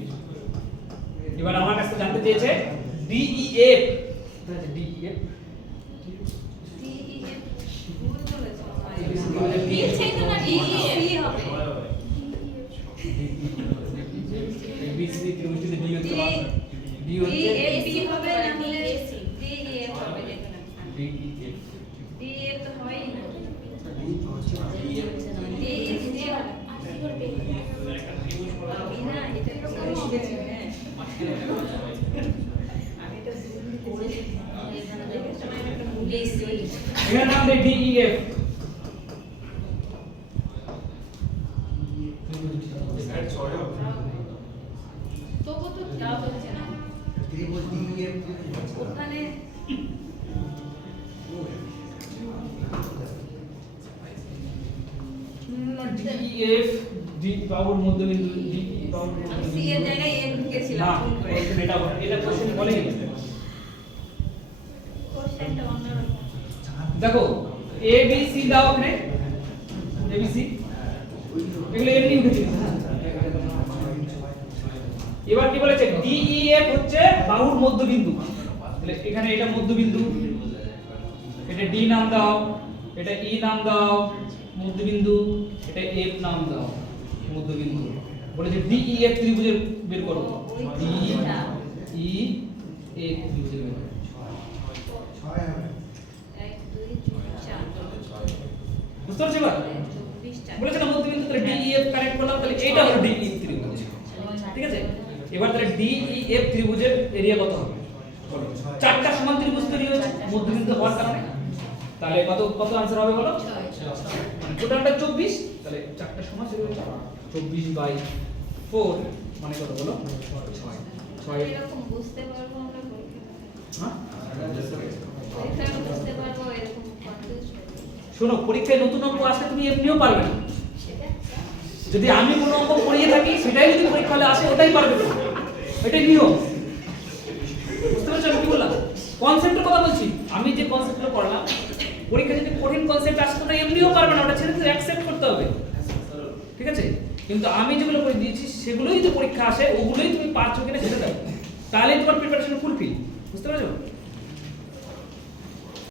এবার আমার কাছে জানতে চেয়েছে ডিইএফ। ডিইএফ ভুল বলেছো। দিয়েছে তো না ডিই হবে। এবিসি ত্রিভুজটিতে ডি হচ্ছে ডি হচ্ছে ডিএফ হবে না হলে ডিএফ হবে। ডিইএফ। ডিএফ তো হয়ই না। ডিএফ ডিএফ না, এটা তো শিখেছি। হ্যাঁ আমি তো ভুল লিখেছি। এখানে দেখেছো না, একটা ভুলেইছি। এখানে নাম দে ডিইএফ। তবু তো যাও হচ্ছে না ত্রিভুজ ডিএফ ওখানে। ডিইএফ ডি বাহুর মধ্যবিন্দু ডি বাহুর আমি সি মধ্যবিন্দু এর জায়গায় এন ঢুকেছিলাম না ভুল করে এটা কোশ্চেন বলে গেল কোশ্চেনটা অন্যরকম দেখো এ বি সি দাও ওখানে এ বি সি এগুলো এমনি উঠেছিল এবার কি বলেছে ডি ই এফ হচ্ছে বাহুর মধ্যবিন্দু তাহলে এখানে এটা মধ্যবিন্দু এটা ডি নাম দাও এটা ই নাম দাও মধ্যবিন্দু এটা এফ নাম দাও মধ্যবিন্দু বলেছে ডি ই এফ ত্রিভুজের বের করো ডি ই এফ ত্রিভুজের বের করো 6 হবে 1 2 3 4 বুঝতে পারছো এবার 24 4 বলেছে না মধ্যবিন্দু তাহলে ডি ই এফ কানেক্ট করলাম তাহলে এইটা হলো ডি ই ত্রিভুজ ঠিক আছে এবার তাহলে ডি ই এফ ত্রিভুজের এরিয়া কত হবে বলো চারটা সমান ত্রিভুজ তৈরি হয়েছে মধ্যবিন্দু হওয়ার কারণে তাহলে কত কত आंसर হবে বলো মানে টোটালটা 24 তাহলে চারটা সমান তৈরি হয়েছে 24/4 মানে কত বলো 6 এরকম বুঝতে পারবো আমরা পরীক্ষা হ্যাঁ পরীক্ষায় বুঝতে পারবো এরকম কনফিউজ শোনো পরীক্ষায় নতুন অঙ্ক আসলে তুমি এমনিও পারবে না যদি আমি কোনো অঙ্ক পড়িয়ে থাকি সেটাই যদি পরীক্ষা হলে আসে ওটাই পারবে না এটাই নিয়ম বুঝতে পারছো আমি কি বললাম কনসেপ্টের কথা বলছি আমি যে কনসেপ্টগুলো পড়ালাম পরীক্ষা যদি কঠিন কনসেপ্ট আসে তো এমনিও পারবে না ওটা ছেড়ে দিতে অ্যাকসেপ্ট করতে হবে ঠিক আছে কিন্তু আমি যেগুলো করে দিয়েছি সেগুলোই যদি পরীক্ষা আসে ওগুলোই তুমি পারছো কিনা সেটা দেখো তাহলে তোমার প্রিপারেশন ফুলফিল বুঝতে পারছো